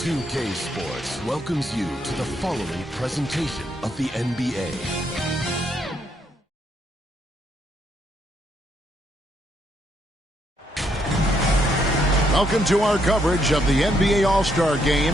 2K Sports welcomes you to the following presentation of the NBA. Welcome to our coverage of the NBA All-Star Game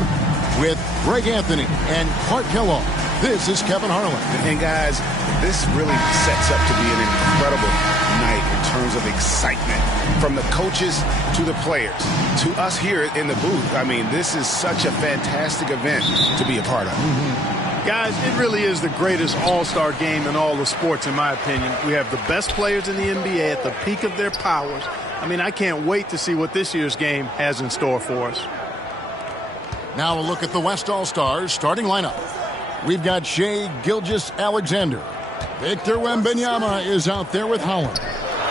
with Greg Anthony and Clark Kellogg. This is Kevin Harlan. And guys, this really sets up to be an incredible night in terms of excitement from the coaches to the players to us here in the booth. I mean, this is such a fantastic event to be a part of. Guys, it really is the greatest all-star game in all the sports, in my opinion. We have the best players in the NBA at the peak of their powers. I mean, I can't wait to see what this year's game has in store for us. Now a look at the West All-Stars starting lineup. We've got Shai Gilgeous-Alexander. Victor Wembanyama is out there with Holland.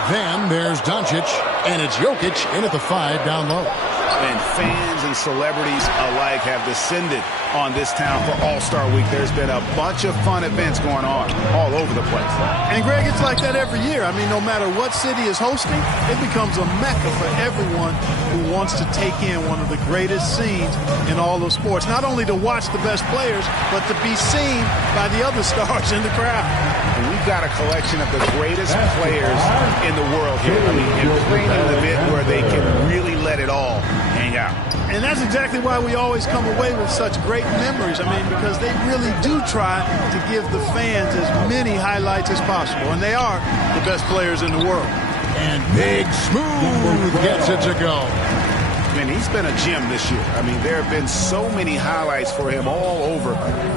Then there's Doncic, and it's Jokic in at the 5 down low. And fans and celebrities alike have descended on this town for All-Star Week. There's been a bunch of fun events going on all over the place. And, Greg, it's like that every year. I mean, no matter what city is hosting, it becomes a mecca for everyone who wants to take in one of the greatest scenes in all of sports. Not only to watch the best players, but to be seen by the other stars in the crowd. And we've got a collection of the greatest players in the world here. I mean, and playing in an event where they can really let it all hang out. And that's exactly why we always come away with such great memories. I mean, because they really do try to give the fans as many highlights as possible. And they are the best players in the world. And Big Smooth gets it to go. And he's been a gem this year. I mean, there have been so many highlights for him all over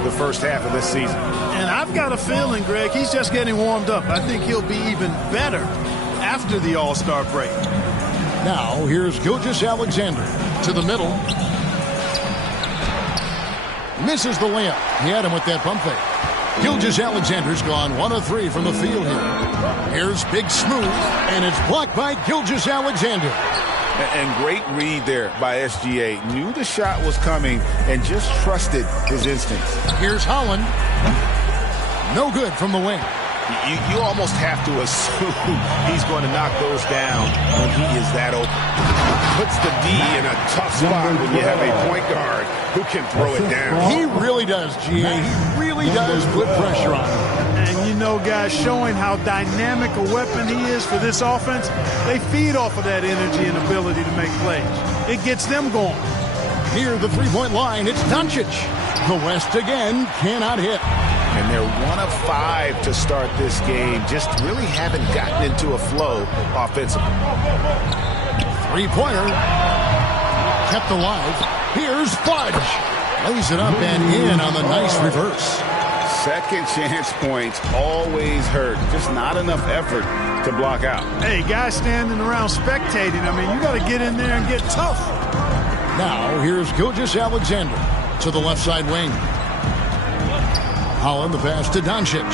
the first half of this season. And I've got a feeling, Greg, he's just getting warmed up. I think he'll be even better after the All-Star break. Now, here's Gilgeous-Alexander to the middle. Misses the layup. He had him with that pump fake. Gilgeous-Alexander's gone 1 of 3 from the field here. Here's Big Smooth, and it's blocked by Gilgeous-Alexander. And great read there by SGA. Knew the shot was coming and just trusted his instincts. Here's Holland. No good from the wing. You almost have to assume he's going to knock those down when he is that open. Puts the D in a tough spot when you have a point guard who can throw it down. He really does, G.A. He really does put pressure on him. And you know, guys, showing how dynamic a weapon he is for this offense, they feed off of that energy and ability to make plays. It gets them going. Near the three-point line, it's Doncic. The West again cannot hit. And they're 1 of 5 to start this game. Just really haven't gotten into a flow offensively. Three-pointer. Kept alive. Here's Fudge. Lays it up and in on the nice reverse. Second chance points always hurt. Just not enough effort to block out. Hey, guys standing around spectating, I mean, you got to get in there and get tough. Now, here's Gilgeous-Alexander to the left side wing. Holland the pass to Doncic.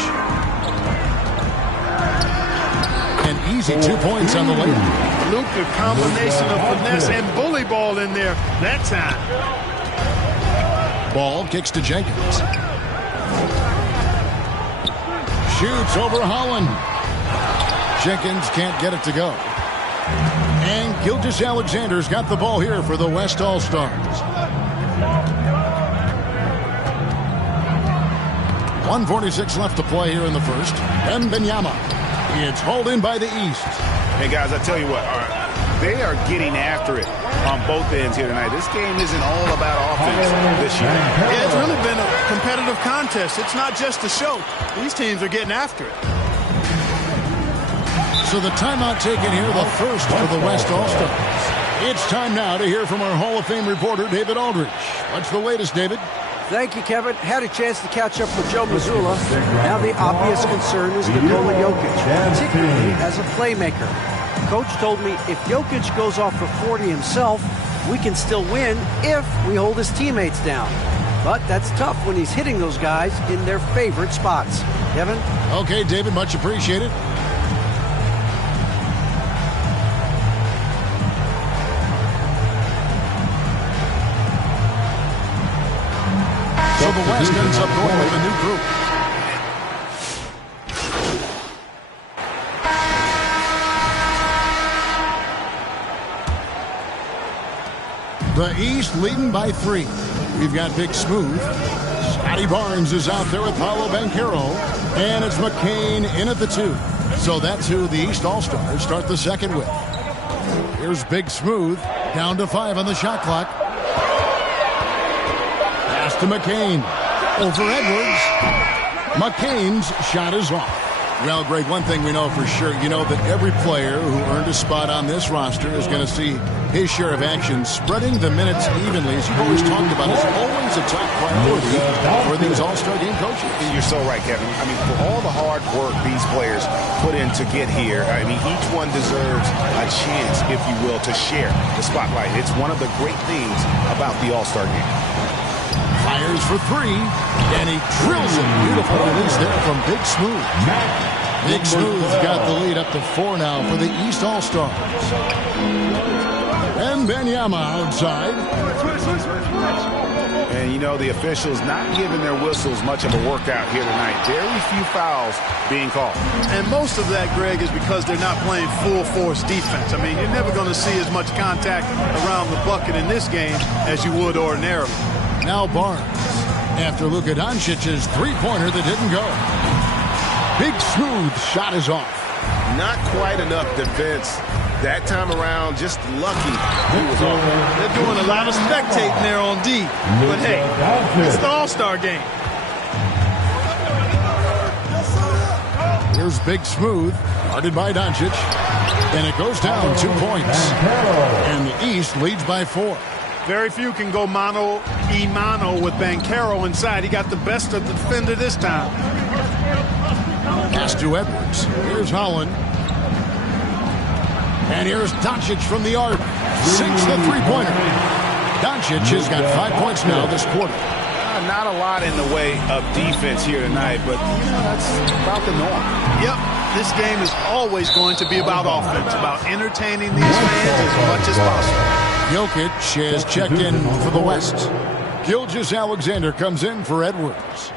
An easy 2 points on the layup. Luka, combination of finesse and bully ball in there that time. Ball kicks to Jenkins. Shoots over Holland. Jenkins can't get it to go. And Gilgeous-Alexander's got the ball here for the West All-Stars. 1:46 left to play here in the first. Wembanyama. It's hauled in by the East. Hey, guys, I tell you what, they are getting after it on both ends here tonight. This game isn't all about offense this year. Yeah, it's really been a competitive contest. It's not just a show. These teams are getting after it. So the timeout taken here, the first for the West All-Stars. It's time now to hear from our Hall of Fame reporter, David Aldridge. What's the latest, David? Thank you, Kevin. Had a chance to catch up with Joe Mazzulla. Now the obvious concern is Nikola Jokic, particularly as a playmaker. Coach told me if Jokic goes off for 40 himself, we can still win if we hold his teammates down. But that's tough when he's hitting those guys in their favorite spots. Kevin? Okay, David, much appreciated. So the West ends up going with a new group. The East leading by 3. We've got Big Smooth. Scotty Barnes is out there with Paolo Banchero. And it's McCain in at the 2. So that's who the East All-Stars start the second with. Here's Big Smooth. Down to 5 on the shot clock. Pass to McCain. Over Edwards. McCain's shot is off. Well, Greg, one thing we know for sure, you know that every player who earned a spot on this roster is going to see his share of action. Spreading the minutes evenly, as you've always talked about, is always a top priority for these All-Star game coaches. You're so right, Kevin. I mean, for all the hard work these players put in to get here, I mean, each one deserves a chance, if you will, to share the spotlight. It's one of the great things about the All-Star game. Fires for 3, and he drills it. Beautiful release there from Big Smooth. Big Smooth's got the lead up to 4 now for the East All-Stars. And Wembanyama outside. And, you know, the officials not giving their whistles much of a workout here tonight. Very few fouls being called. And most of that, Greg, is because they're not playing full-force defense. I mean, you're never going to see as much contact around the bucket in this game as you would ordinarily. Now Barnes, after Luka Doncic's three-pointer that didn't go. Big Smooth shot is off. Not quite enough defense that time around. Just lucky he was off. They're doing a lot of spectating there on D. But hey, it's the All-Star game. Here's Big Smooth, guarded by Doncic. And it goes down 2 points. And the East leads by 4. Very few can go mano-a-mano with Banchero inside. He got the best of the defender this time. Pass to Edwards. Here's Holland. And here's Doncic from the arc. Sinks the three-pointer. Doncic has got 5 points now this quarter. Not a lot in the way of defense here tonight, but you know, that's about the norm. Yep, this game is always going to be about offense, about entertaining these fans as much as possible. Jokic has checked in for the West. Gilgeous-Alexander comes in for Edwards.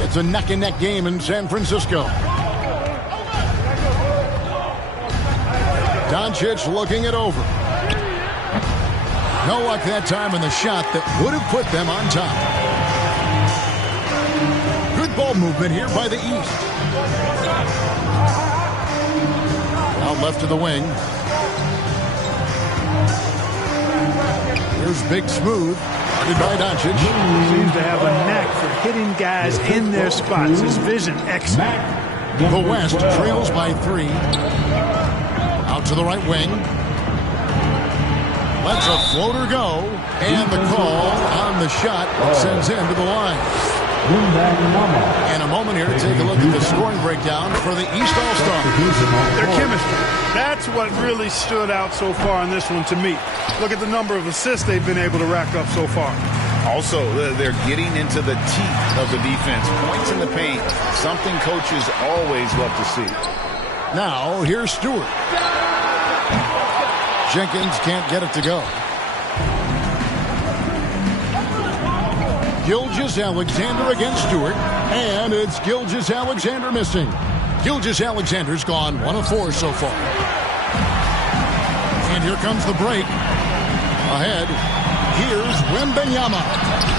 It's a neck-and-neck game in San Francisco. Doncic looking it over. No luck that time in the shot that would have put them on top. Good ball movement here by the East. Out left to the wing. Here's Big Smooth, guarded by Doncic. Seems to have a knack for hitting guys in their spots. His vision excellent. The West trails by 3. Out to the right wing. Lets a floater go. And the call on the shot that sends him to the line. And a moment here to take a look at the scoring breakdown for the East All-Stars. Their chemistry. That's what really stood out so far in this one to me. Look at the number of assists they've been able to rack up so far. Also, they're getting into the teeth of the defense. Points in the paint, something coaches always love to see. Now, here's Stewart. Jenkins can't get it to go. Gilgeous-Alexander against Stewart. And it's Gilgeous-Alexander missing. Gilgeous-Alexander's gone 1 of 4 so far. And here comes the break. Ahead, here's Wembanyama.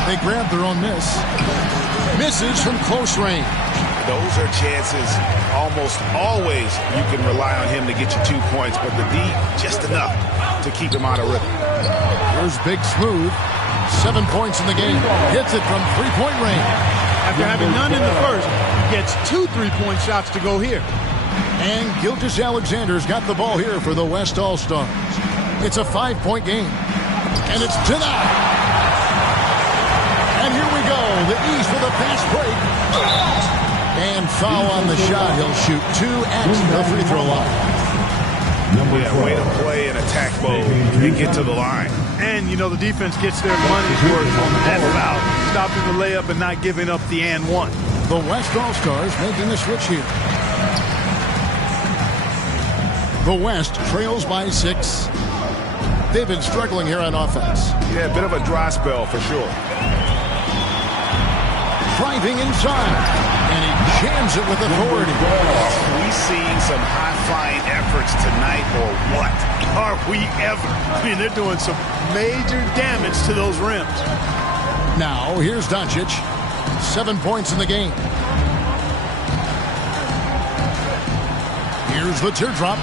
They grab their own miss. Misses from close range. Those are chances almost always you can rely on him to get you 2 points, but the D, just enough to keep him out of rhythm. Here's Big Smooth. 7 points in the game. Hits it from three-point range. After having none in the first, gets 2 3-point shots to go here. And Gilgeous-Alexander's got the ball here for the West All-Stars. It's a 5-point game. And it's denied. And here we go. The East with a fast break. And foul on the shot. He'll shoot 2 at the free throw line. Yeah, way to play in attack mode and get to the line. And, you know, the defense gets their money's worth on that foul. Stopping the layup and not giving up the and one. The West All-Stars making the switch here. The West trails by 6. They've been struggling here on offense. Yeah, a bit of a dry spell for sure. driving inside, and he jams it with authority. Are we seeing some high-flying efforts tonight or what? Are we ever? I mean, they're doing some major damage to those rims. Now, here's Doncic. 7 points in the game. Here's the teardrop.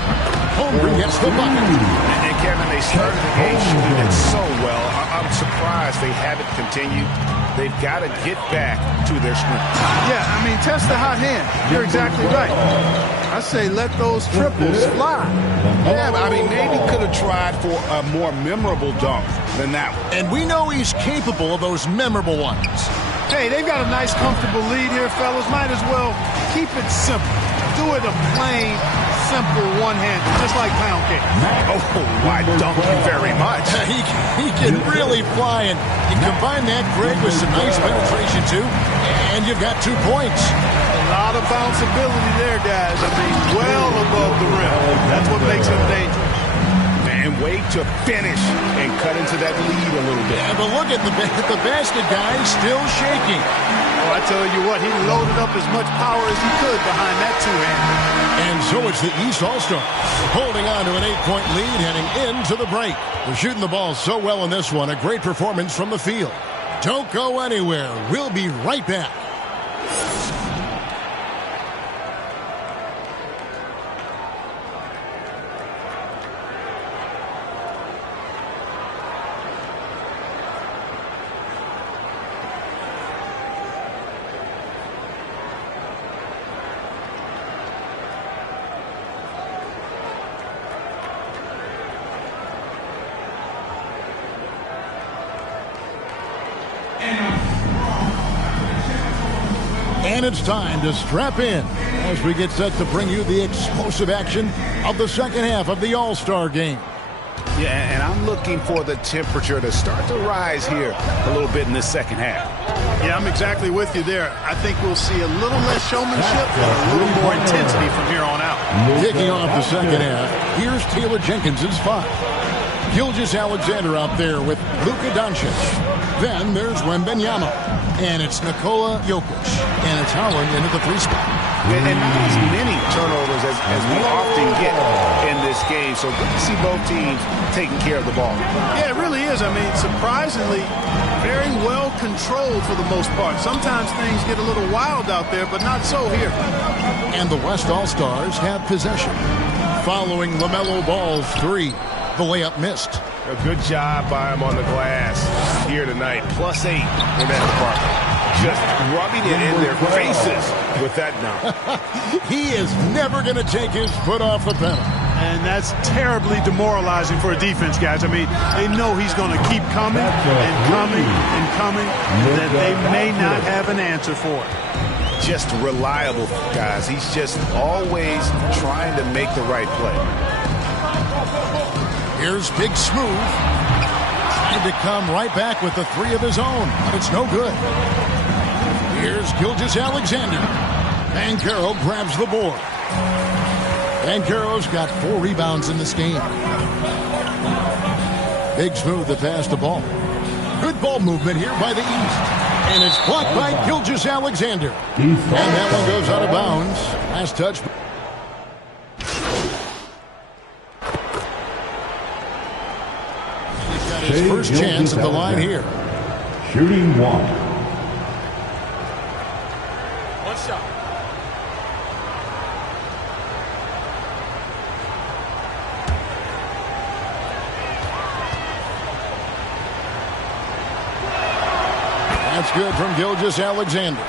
Holmgren gets the bucket. And Kevin, they started the game shooting it so well. I'm surprised they haven't continued. They've got to get back to their strength. Yeah, I mean, test the hot hand. You're exactly right. I say let those triples fly. Yeah, I mean, maybe could have tried for a more memorable dunk than that one. And we know he's capable of those memorable ones. Hey, they've got a nice, comfortable lead here, fellas. Might as well keep it simple. Do it a plain, simple one-handed, just like pound cake. Oh, why don't you very much? He can really fly, and you combine that, Greg, with some nice penetration, too, and you've got 2 points. A lot of bounceability there, guys. I mean, well above the rim. That's what makes him dangerous. And wait to finish and cut into that lead a little bit. Yeah, but look at the basket, guys, still shaking. Well, I tell you what, he loaded up as much power as he could behind that two-hander. And so it's the East All-Stars holding on to an 8-point lead heading into the break. They're shooting the ball so well in this one. A great performance from the field. Don't go anywhere. We'll be right back. And it's time to strap in as we get set to bring you the explosive action of the second half of the All-Star game. Yeah, and I'm looking for the temperature to start to rise here a little bit in this second half. Yeah, I'm exactly with you there. I think we'll see a little less showmanship and a little more intensity from here on out. Kicking off the second half, here's Taylor Jenkins' 5. Gilgeous-Alexander out there with Luka Doncic. Then there's Wembanyama. And it's Nikola Jokic. And it's Howard into the 3 spot. And not as many turnovers as we often get in this game. So good to see both teams taking care of the ball. Yeah, it really is. I mean, surprisingly, very well controlled for the most part. Sometimes things get a little wild out there, but not so here. And the West All-Stars have possession. Following LaMelo Ball's 3. The layup missed. A good job by him on the glass here tonight. +8 in that department. Just rubbing it in their faces with that dunk. He is never going to take his foot off the pedal. And that's terribly demoralizing for a defense, guys. I mean, they know he's going to keep coming and coming and coming, that they may not have an answer for it. Just reliable, guys. He's just always trying to make the right play. Here's Big Smooth. Trying to come right back with the 3 of his own, but it's no good. Here's Gilgeous-Alexander. Banchero grabs the board. Banchero's got 4 rebounds in this game. Big Smooth to pass the ball. Good ball movement here by the East. And it's blocked by Gilgeous-Alexander. And that one goes out of bounds. Last touch. His first chance at the line here. Shooting 1. One shot. That's good from Gilgeous-Alexander.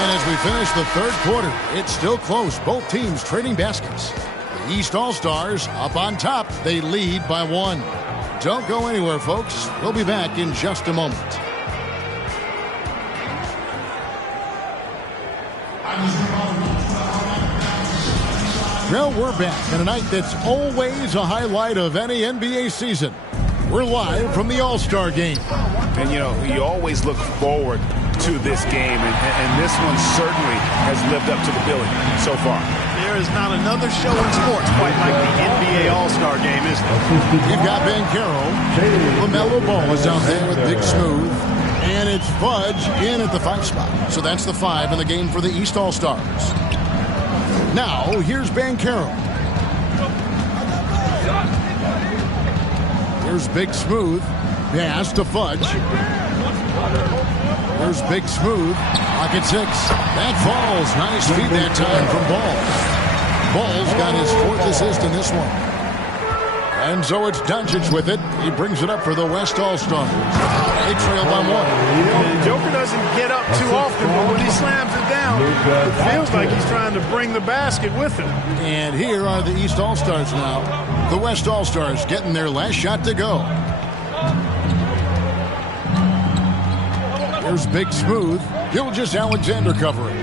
And as we finish the third quarter, it's still close. Both teams trading baskets. The East All-Stars up on top. They lead by 1. Don't go anywhere, folks. We'll be back in just a moment. Well, we're back in a night that's always a highlight of any NBA season. We're live from the All-Star game. And, you know, you always look forward to this game, and this one certainly has lived up to the billing so far. there is not another show in sports quite like the NBA All-Star Game, is there? You've got Banchero. LaMelo Ball is out there with Big Smooth. And it's Fudge in at the 5 spot. So that's the 5 in the game for the East All-Stars. Now, here's Banchero. Here's Big Smooth. Pass to Fudge. There's Big Smooth. Pocket 6. That falls. Nice feed that time from Ball. Ball's got his 4th assist in this one. And so it's Doncic with it. He brings it up for the West All-Stars. They trail by 1. The Joker doesn't get up too often, but when he slams it down, it feels like he's trying to bring the basket with him. And here are the East All-Stars now. The West All-Stars getting their last shot to go. Here's Big Smooth. Gilgeous-Alexander covering.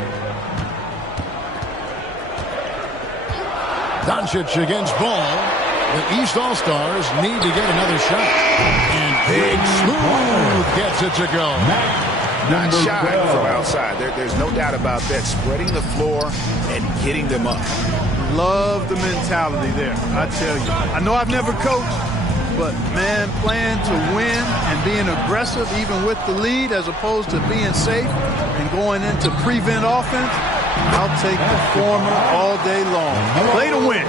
Doncic against Ball. The East All-Stars need to get another shot. And Big Smooth gets it to go. Not shy from outside. There's no doubt about that. Spreading the floor and getting them up. Love the mentality there, I tell you. I know I've never coached, but, man, playing to win and being aggressive even with the lead as opposed to being safe and going into prevent offense, I'll take the former all day long. Play to win.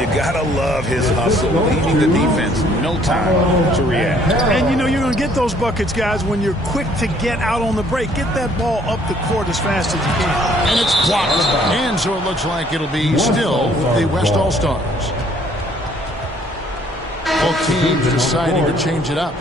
You gotta love his hustle, leading the defense. No time to react. And, you know, you're going to get those buckets, guys, when you're quick to get out on the break. Get that ball up the court as fast as you can. And it's blocked. And so it looks like it'll be still the West All-Stars. Both teams deciding to change it up.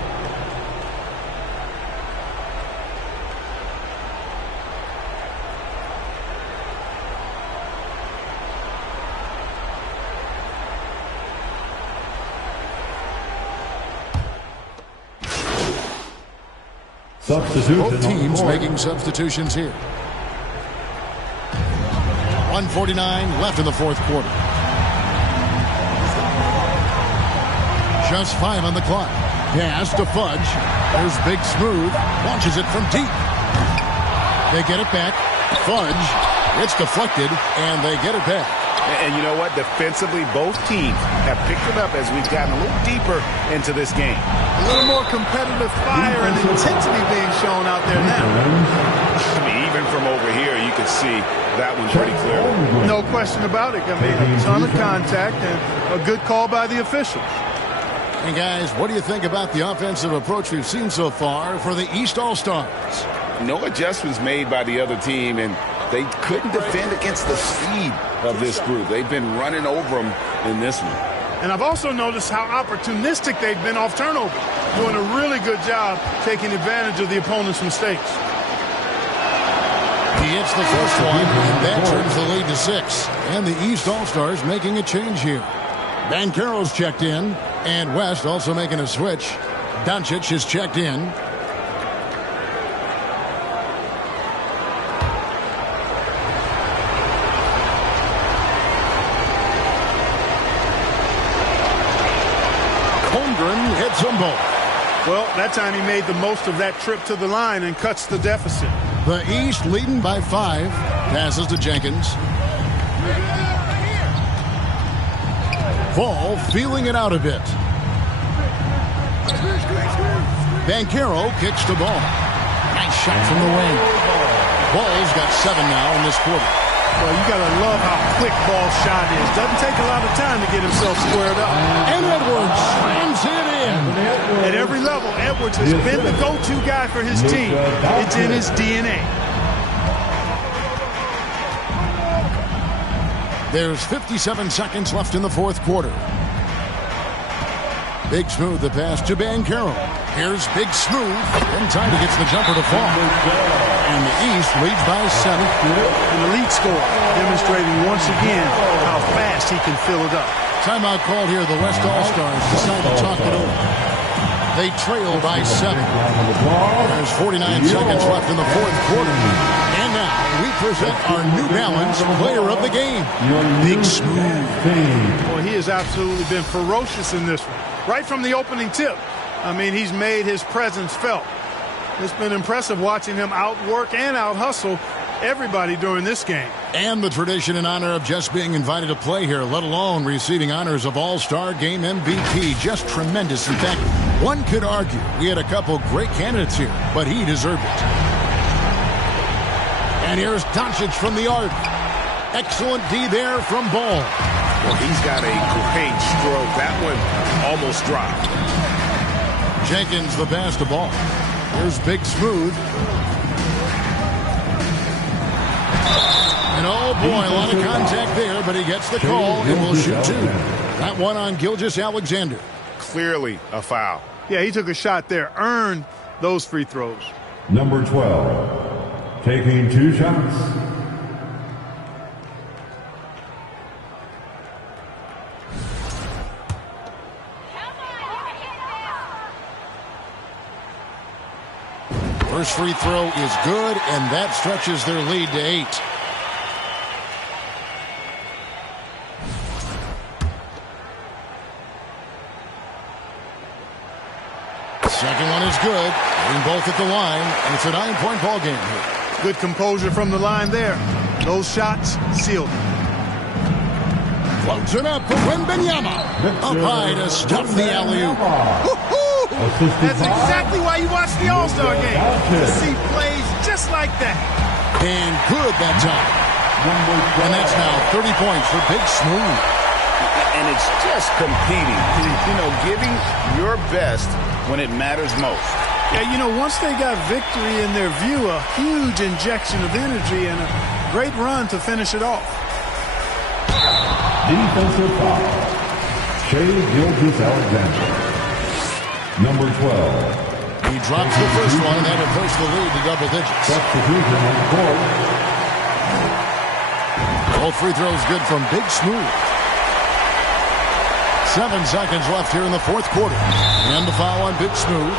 Both teams making substitutions here. 1:49 left in the 4th quarter. Just 5 on the clock. Pass to Fudge. There's Big Smooth. Launches it from deep. They get it back. Fudge. It's deflected, and they get it back. And you know what? Defensively, both teams have picked it up as we've gotten a little deeper into this game. A little more competitive fire and intensity being shown out there now. I mean, even from over here, you can see that one pretty clearly. No question about it. I mean, a ton of contact and a good call by the officials. And guys, what do you think about the offensive approach we've seen so far for the East All-Stars? No adjustments made by the other team, and they couldn't defend against the speed of this group. They've been running over them in this one. And I've also noticed how opportunistic they've been off turnover, doing a really good job taking advantage of the opponent's mistakes. He hits the first one, and that turns the lead to 6. And the East All-Stars making a change here. Banchero's checked in, and West also making a switch. Doncic is checked in. Holmgren hits them both. Well, that time he made the most of that trip to the line and cuts the deficit. The East leading by 5. Passes to Jenkins. Ball feeling it out a bit. Banchero kicks the ball. Nice shot from the wing. Ball's got 7 now in this quarter. Well, you got to love how quick Ball's shot is. Doesn't take a lot of time to get himself squared up. And Edwards slams it in. At every level, Edwards has been the go-to guy for his team. It's in his DNA. There's 57 seconds left in the 4th quarter. Big Smooth the pass to Banchero. Here's Big Smooth. In time he gets the jumper to fall. And the East leads by 7. An elite score, demonstrating once again how fast he can fill it up. Timeout called here. The West All-Stars decide to talk it over. They trail by 7. There's 49 seconds left in the 4th quarter. And now we present our New Balance player of the game, Big Smooth. Well, he has absolutely been ferocious in this one. Right from the opening tip. I mean, he's made his presence felt. It's been impressive watching him outwork and out-hustle everybody during this game. And the tradition and honor of just being invited to play here, let alone receiving honors of All-Star Game MVP. Just tremendous. In fact, one could argue we had a couple great candidates here, but he deserved it. And here's Doncic from the arc. Excellent D there from Ball. Well, he's got a great stroke. That one almost dropped. Jenkins the pass to Ball. Here's Big Smooth. And oh boy, a lot of contact there, but he gets the call and will shoot two. That one on Gilgeous-Alexander. Clearly a foul. Yeah, he took a shot there, earned those free throws. Number 12, taking 2 shots. First free throw is good, and that stretches their lead to 8. Second one is good. Getting both at the line, and it's a 9-point ball game here. Good composure from the line there. Those shots sealed. Floats it up for Wembanyama. Up high to stuff the alley-oop. That's exactly why you watch the All-Star game. To see plays just like that. And good that time. And that's now 30 points for Big Smooth. And it's just competing. You know, giving your best when it matters most. Yeah, you know, once they got victory in their view, a huge injection of energy and a great run to finish it off. Defensive foul. Shai Gilgeous-Alexander. Number 12. He drops the first one, and that will push the lead to double digits. Substitution on the court. Both free throws good from Big Smooth. 7 seconds left here in the fourth quarter. And the foul on Big Smooth.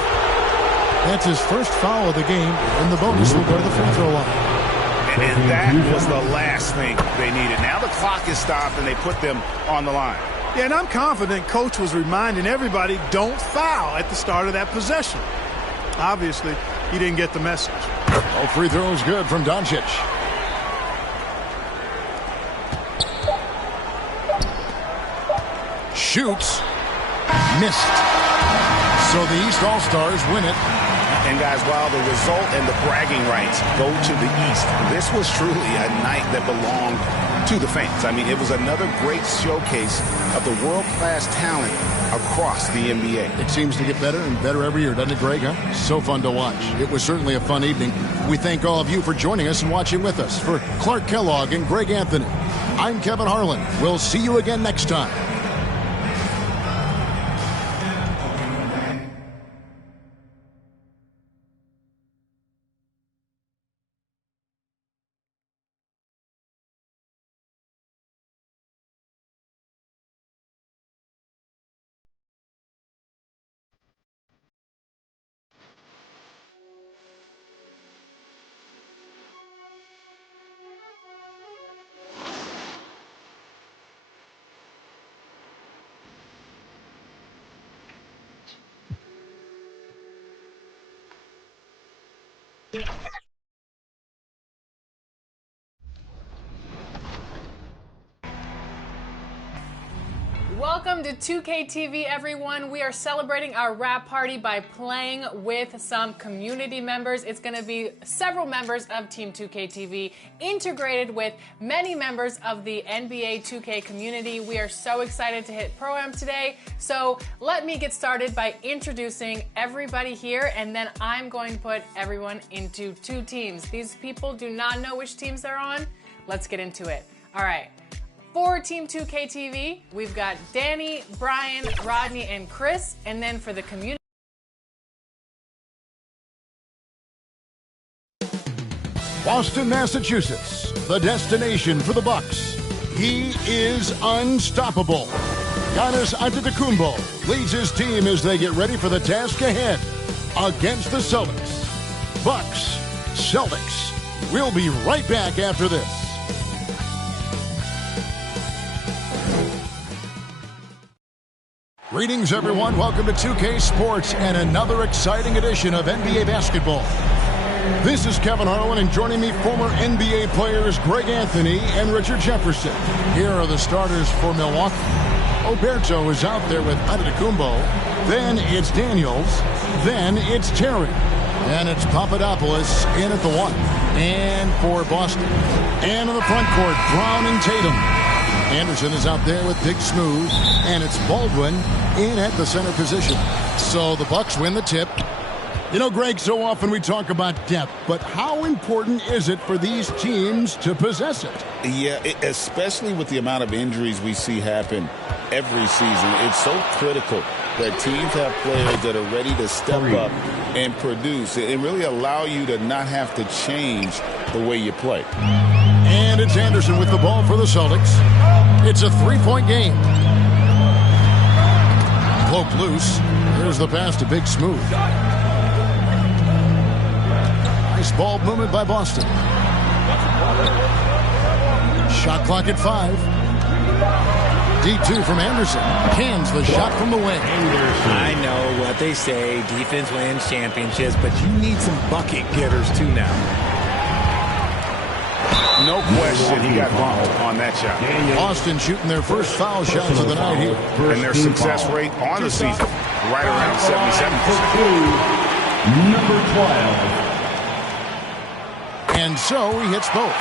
That's his first foul of the game, and the bonus will go to the free throw line. And that was the last thing they needed. Now the clock is stopped, and they put them on the line. Yeah, and I'm confident Coach was reminding everybody, don't foul at the start of that possession. Obviously, he didn't get the message. All free throws good from Doncic. Shoots. Missed. So the East All-Stars win it. And guys, while the result and the bragging rights go to the East, this was truly a night that belonged to the fans. I mean, it was another great showcase of the world-class talent across the NBA. It seems to get better and better every year, doesn't it, Greg? Huh? So fun to watch. It was certainly a fun evening. We thank all of you for joining us and watching with us. For Clark Kellogg and Greg Anthony, I'm Kevin Harlan. We'll see you again next time. Welcome to 2K TV, everyone. We are celebrating our wrap party by playing with some community members. It's going to be several members of Team 2K TV integrated with many members of the NBA 2K community. We are so excited to hit Pro-Am today. So let me get started by introducing everybody here, and then I'm going to put everyone into 2 teams. These people do not know which teams they're on. Let's get into it. All right. For Team 2K TV, we've got Danny, Brian, Rodney, and Chris. And then for the community, Boston, Massachusetts, the destination for the Bucks. He is unstoppable. Giannis Antetokounmpo leads his team as they get ready for the task ahead against the Celtics. Bucks, Celtics. We'll be right back after this. Greetings, everyone. Welcome to 2K Sports and another exciting edition of NBA basketball. This is Kevin Harlan, and joining me, former NBA players Greg Anthony and Richard Jefferson. Here are the starters for Milwaukee. Oberto is out there with Antetokounmpo. Then it's Daniels. Then it's Terry. And it's Papadopoulos in at the 1. And for Boston. And in the front court, Brown and Tatum. Anderson is out there with Big Smooth. And it's Baldwin in at the center position. So the Bucks win the tip. You know, Greg, so often we talk about depth, but how important is it for these teams to possess it? Yeah, especially with the amount of injuries we see happen every season. It's so critical that teams have players that are ready to step up and produce. It really allow you to not have to change the way you play. And it's Anderson with the ball for the Celtics. It's a 3-point game. Poked loose. Here's the pass to Big Smooth. Nice ball movement by Boston. Shot clock at 5. D2 from Anderson. Cans the shot from the wing. I know what they say. Defense wins championships, but you need some bucket getters too now. No question he got bumped on that shot. Boston shooting their first foul shots of the night here. And their success rate on the season, right around 77%. Number 12. And so he hits both.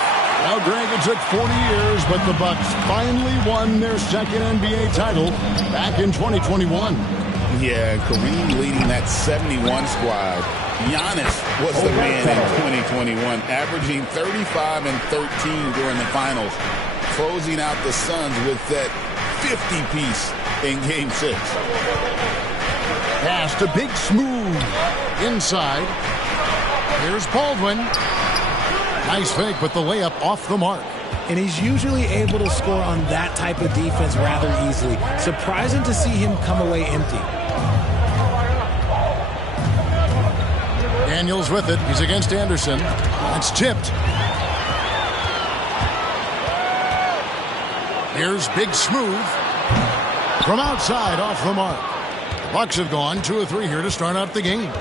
Now, Greg, it took 40 years, but the Bucks finally won their second NBA title back in 2021. Yeah, Kareem leading that 71 squad. Giannis was the man in 2021, averaging 35 and 13 during the finals, closing out the Suns with that 50-piece in Game 6. Pass to Big Smooth. Inside. Here's Baldwin. Nice fake, but the layup off the mark. And he's usually able to score on that type of defense rather easily. Surprising to see him come away empty. Daniels with it. He's against Anderson. It's tipped. Here's Big Smooth. From outside, off the mark. The Bucks have gone 2 of 3 here to start out the game.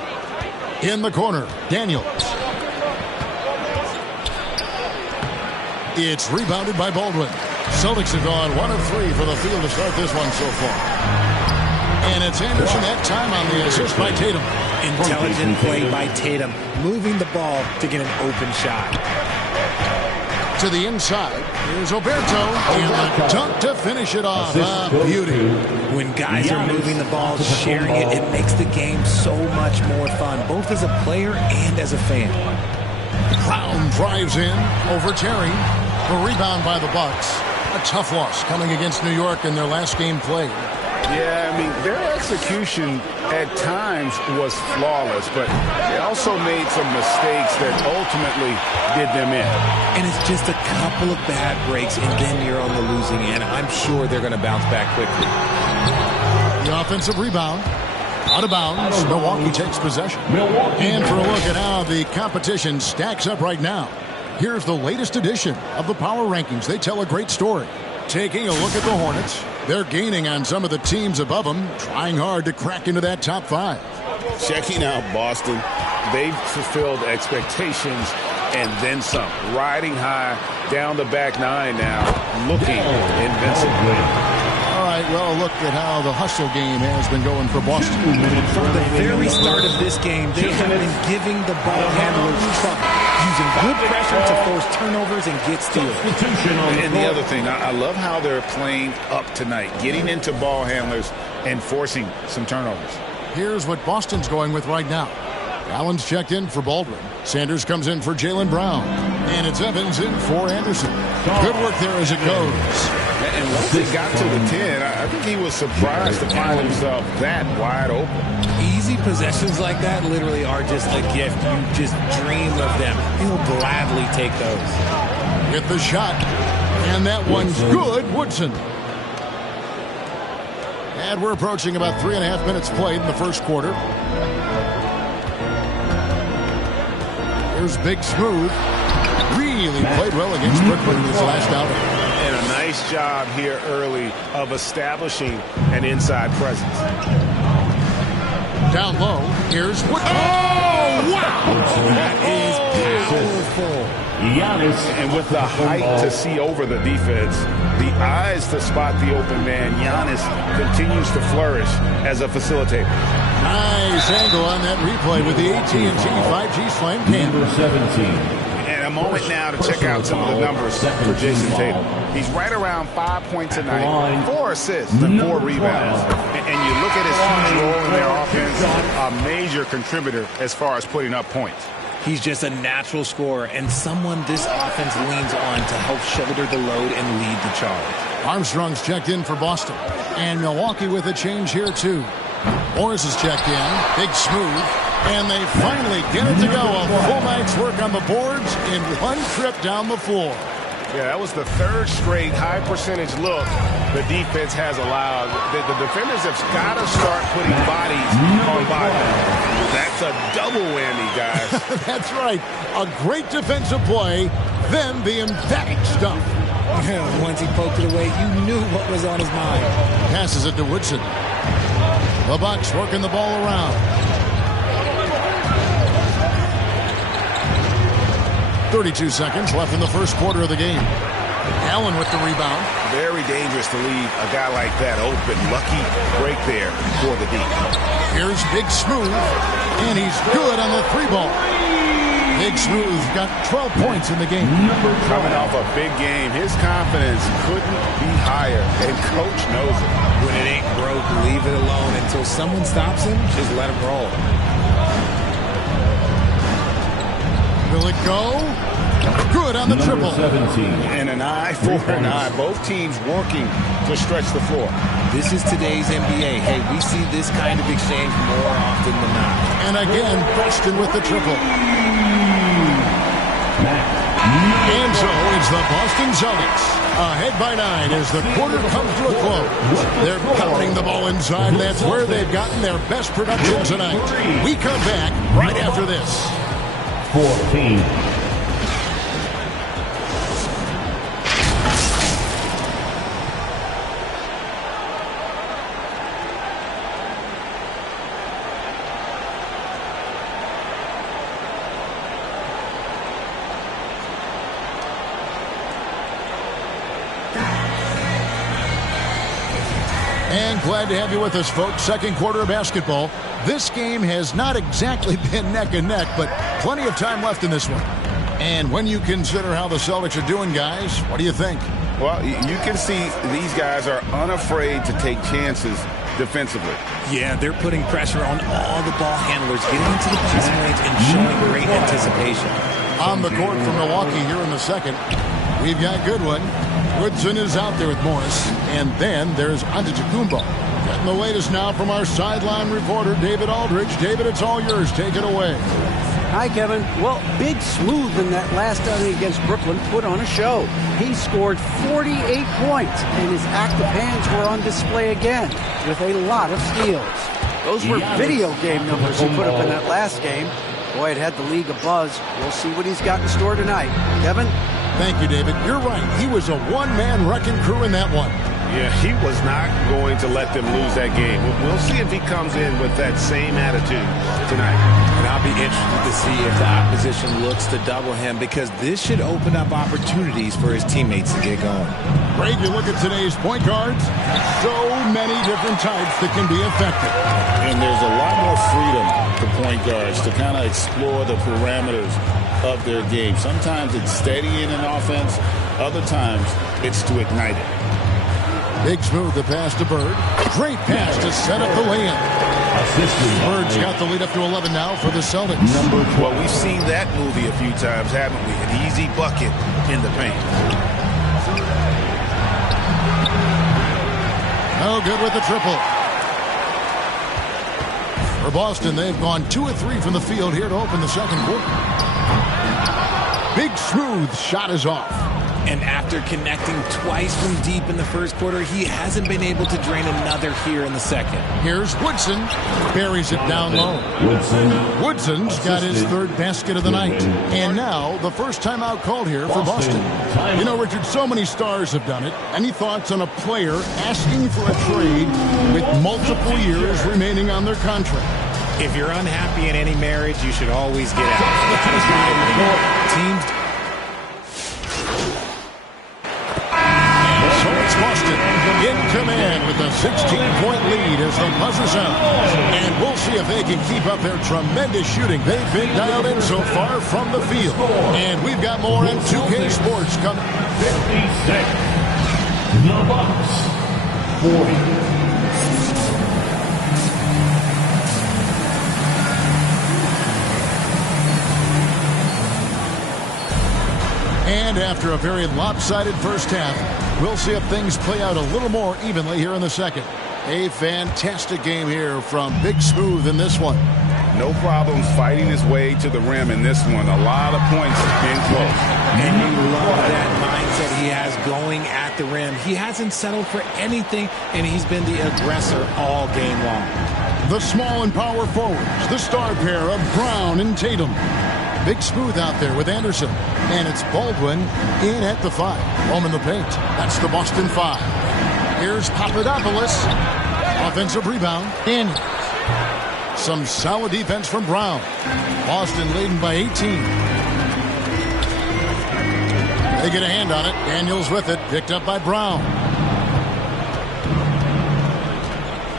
In the corner, Daniels. It's rebounded by Baldwin. Celtics have gone 1 of 3 for the field to start this one so far. And it's Anderson that time on the assist by Tatum. Intelligent play by Tatum, moving the ball to get an open shot. To the inside, here's Oberto, and the dunk to finish it off. Beauty. When guys are moving the ball, sharing it, it makes the game so much more fun, both as a player and as a fan. Brown drives in over Terry. A rebound by the Bucks. A tough loss coming against New York in their last game played. Yeah, I mean, their execution at times was flawless, but they also made some mistakes that ultimately did them in. And it's just a couple of bad breaks, and then you're on the losing end. I'm sure they're going to bounce back quickly. The offensive rebound. Out of bounds. Milwaukee takes possession. And for a look at how the competition stacks up right now, here's the latest edition of the Power Rankings. They tell a great story. Taking a look at the Hornets, they're gaining on some of the teams above them, trying hard to crack into that top 5. Checking out Boston, they've fulfilled expectations and then some. Riding high down the back 9 now, looking invincible. All right, well, look at how the hustle game has been going for Boston. From the very start of this game, they have been giving the ball handlers trouble, using good pressure to force turnovers and get steals. And the other thing, I love how they're playing up tonight, getting into ball handlers and forcing some turnovers. Here's what Boston's going with right now. Allen's checked in for Baldwin. Sanders comes in for Jaylen Brown. And it's Evans in for Anderson. Good work there as it goes. And once he got to the 10, I think he was surprised to find himself that wide open. Easy possessions like that literally are just a gift. You just dream of them. He'll gladly take those. Get the shot. And that one's good. Woodson. And we're approaching about 3.5 minutes played in the first quarter. Here's Big Smooth. Really played well against Brooklyn in his last outing. And a nice job here early of establishing an inside presence. Down low, here's Woodson. Oh, wow! That is Giannis. And with the height to see over the defense, the eyes to spot the open man, Giannis continues to flourish as a facilitator. Nice angle on that replay with the AT&T 5G Slam cam. Number 17. And a moment now to check out some of the numbers for Jason Tatum. He's right around 5 points a night, 4 assists and 4 rebounds. And you look at his huge role in their offense, a major contributor as far as putting up points. He's just a natural scorer and someone this offense leans on to help shoulder the load and lead the charge. Armstrong's checked in for Boston. And Milwaukee with a change here, too. Morris is checked in. Big smooth. And they finally get it to go. A full night's work on the boards in one trip down the floor. Yeah, that was the third straight high-percentage look the defense has allowed. The defenders have got to start putting bodies on bodies. That's a double whammy, guys. That's right. A great defensive play, then the emphatic stuff. Once he poked it away, you knew what was on his mind. Passes it to Woodson. The Bucks working the ball around. 32 seconds left in the first quarter of the game. Allen with the rebound. Very dangerous to leave a guy like that open. Lucky break there for the deep. Here's Big Smooth, and he's good on the 3-ball. Big Smooth got 12 points in the game. Coming off a big game, his confidence couldn't be higher, and Coach knows it. When it ain't broke, leave it alone until someone stops him. Just let him roll. Will it go? Good on the triple. 17. And an eye for an eye. Both teams working to stretch the floor. This is today's NBA. Hey, we see this kind of exchange more often than not. And again, Preston with the triple. And so it's the Boston Celtics ahead by 9 as the quarter comes to a close. They're pounding the ball inside. That's where they've gotten their best production tonight. We come back right after this. 14. And glad to have you with us, folks. Second quarter of basketball. This game has not exactly been neck and neck, but plenty of time left in this one. And when you consider how the Celtics are doing, guys, what do you think? Well, you can see these guys are unafraid to take chances defensively. Yeah, they're putting pressure on all the ball handlers, getting into the passing lanes and showing great anticipation. On the court for Milwaukee here in the second, we've got Goodwin. Woodson is out there with Morris. And then there's Antetokounmpo. Getting the latest now from our sideline reporter, David Aldridge. David, it's all yours. Take it away. Hi, Kevin. Well, Big Smooth in that last outing against Brooklyn put on a show. He scored 48 points, and his active hands were on display again with a lot of steals. Those were video game numbers he put up in that last game. Boy, it had the league abuzz. We'll see what he's got in store tonight. Kevin? Thank you, David. You're right. He was a one-man wrecking crew in that one. Yeah, he was not going to let them lose that game. We'll see if he comes in with that same attitude tonight. And I'll be interested to see if the opposition looks to double him, because this should open up opportunities for his teammates to get going. Great, you look at today's point guards. So many different types that can be effective. And there's a lot more freedom for point guards to kind of explore the parameters of their game. Sometimes it's steadying an offense. Other times it's to ignite it. Big Smooth, the pass to Bird. Great pass to set up the layup. Bird's got the lead up to 11 now for the Celtics. Well, we've seen that movie a few times, haven't we? An easy bucket in the paint. Oh, good with the triple. For Boston, they've gone 2 of 3 from the field here to open the second quarter. Big Smooth shot is off. And after connecting twice from deep in the first quarter, he hasn't been able to drain another here in the second. Here's Woodson. Buries it down low. Woodson's got his third basket of the night. And now, the first timeout called here for Boston. You know, Richard, so many stars have done it. Any thoughts on a player asking for a trade with multiple years remaining on their contract? If you're unhappy in any marriage, you should always get out. That is my opinion. Teams a 16-point lead as the buzzer sounds. And we'll see if they can keep up their tremendous shooting they've been dialed in so far from the field. And we've got more in 2K Sports coming. 56. The Bucks. 40. And after a very lopsided first half, we'll see if things play out a little more evenly here in the second. A fantastic game here from Big Smooth in this one. No problems fighting his way to the rim in this one. A lot of points in close. And you love that mindset he has going at the rim. He hasn't settled for anything, and he's been the aggressor all game long. The small and power forwards, the star pair of Brown and Tatum. Big Smooth out there with Anderson. And it's Baldwin in at the 5. Home in the paint. That's the Boston 5. Here's Papadopoulos. Offensive rebound. Daniels. Some solid defense from Brown. Boston leading by 18. They get a hand on it. Daniels with it. Picked up by Brown.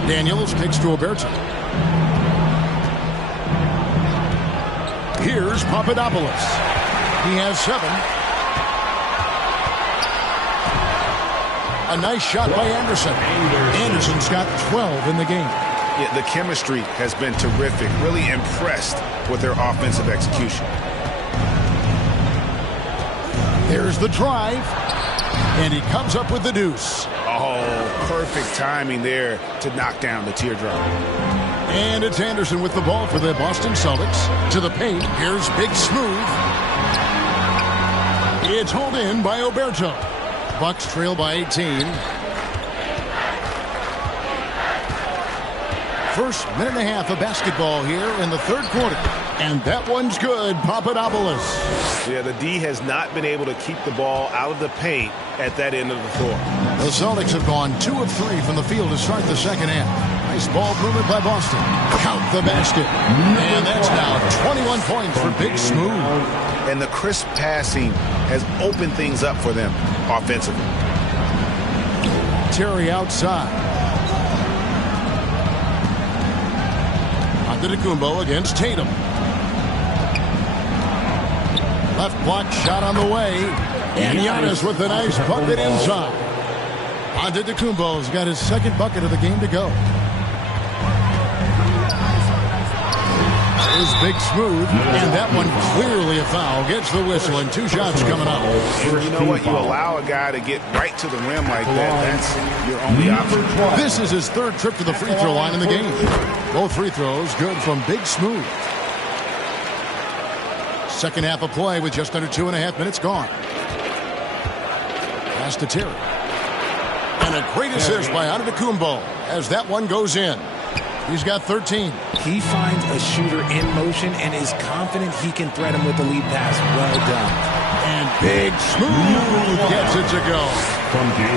Daniels kicks to Oberto. Here's Papadopoulos. He has 7. A nice shot by Anderson. Anderson's got 12 in the game. Yeah, the chemistry has been terrific. Really impressed with their offensive execution. There's the drive. And he comes up with the deuce. Oh, perfect timing there to knock down the teardrop. And it's Anderson with the ball for the Boston Celtics. To the paint. Here's Big Smooth. It's hauled in by Oberto. Bucks trail by 18. First minute and a half of basketball here in the third quarter. And that one's good, Papadopoulos. Yeah, the D has not been able to keep the ball out of the paint at that end of the floor. The Celtics have gone 2 of 3 from the field to start the second half. Nice ball movement by Boston. Count the basket. And that's now 21 points for Big Smooth. And the crisp passing has opened things up for them offensively. Terry outside. Antetokounmpo against Tatum. Left block shot on the way. And Giannis with a nice bucket inside. Antetokounmpo's got his second bucket of the game to go. Is Big Smooth, and that one clearly a foul. Gets the whistle, and 2 shots coming up. And you know what? You allow a guy to get right to the rim like that, that's your only option. This is his 3rd trip to the free throw line in the game. Both free throws good from Big Smooth. Second half of play with just under 2.5 minutes gone. Pass to Terry. And a great assist by Antetokounmpo as that one goes in. He's got 13. He finds a shooter in motion and is confident he can thread him with the lead pass. Well done. And Big Smooth gets it to go.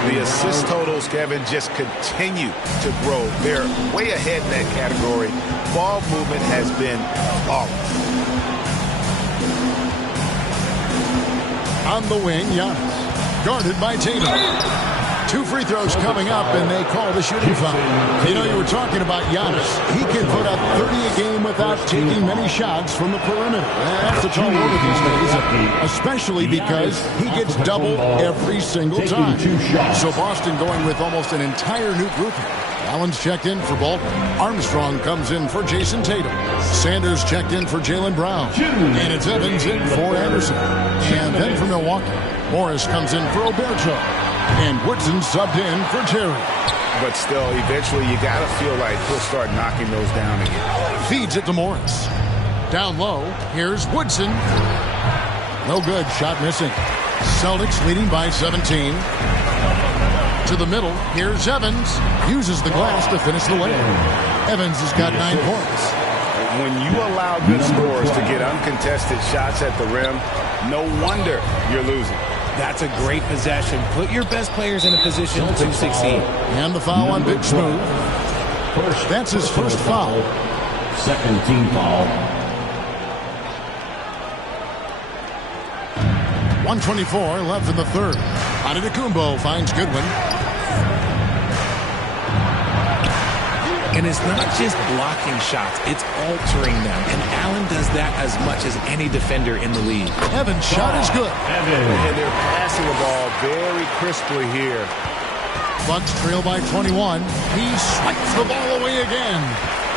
The assist totals, Kevin, just continue to grow. They're way ahead in that category. Ball movement has been flawless. On the wing, Giannis. Guarded by Tatum. 2 free throws coming up, and they call the shooting foul. You know, you were talking about Giannis. He can put up 30 a game without taking many shots from the perimeter. That's a tall order these days, especially because he gets doubled every single time. So Boston going with almost an entire new grouping. Allen's checked in for Baldwin. Armstrong comes in for Jason Tatum. Sanders checked in for Jaylen Brown. And it's Evans in for Anderson. And then for Milwaukee, Morris comes in for Oberto. And Woodson subbed in for Terry. But still, eventually, you got to feel like he'll start knocking those down again. Feeds it to Morris. Down low, here's Woodson. No good, shot missing. Celtics leading by 17. To the middle, here's Evans. Uses the glass to finish the layup. Evans has got 9 points. When you allow good scorers to get uncontested shots at the rim, no wonder you're losing. That's a great possession. Put your best players in a position to succeed. And the foul on Big Smooth. That's his first foul. Second team foul. 1:24 left in the third. Antetokounmpo finds Goodwin. And it's not just blocking shots, it's altering them. And Allen does that as much as any defender in the league. Evans' shot is good. And they're passing the ball very crisply here. Bucks trail by 21. He swipes the ball away again.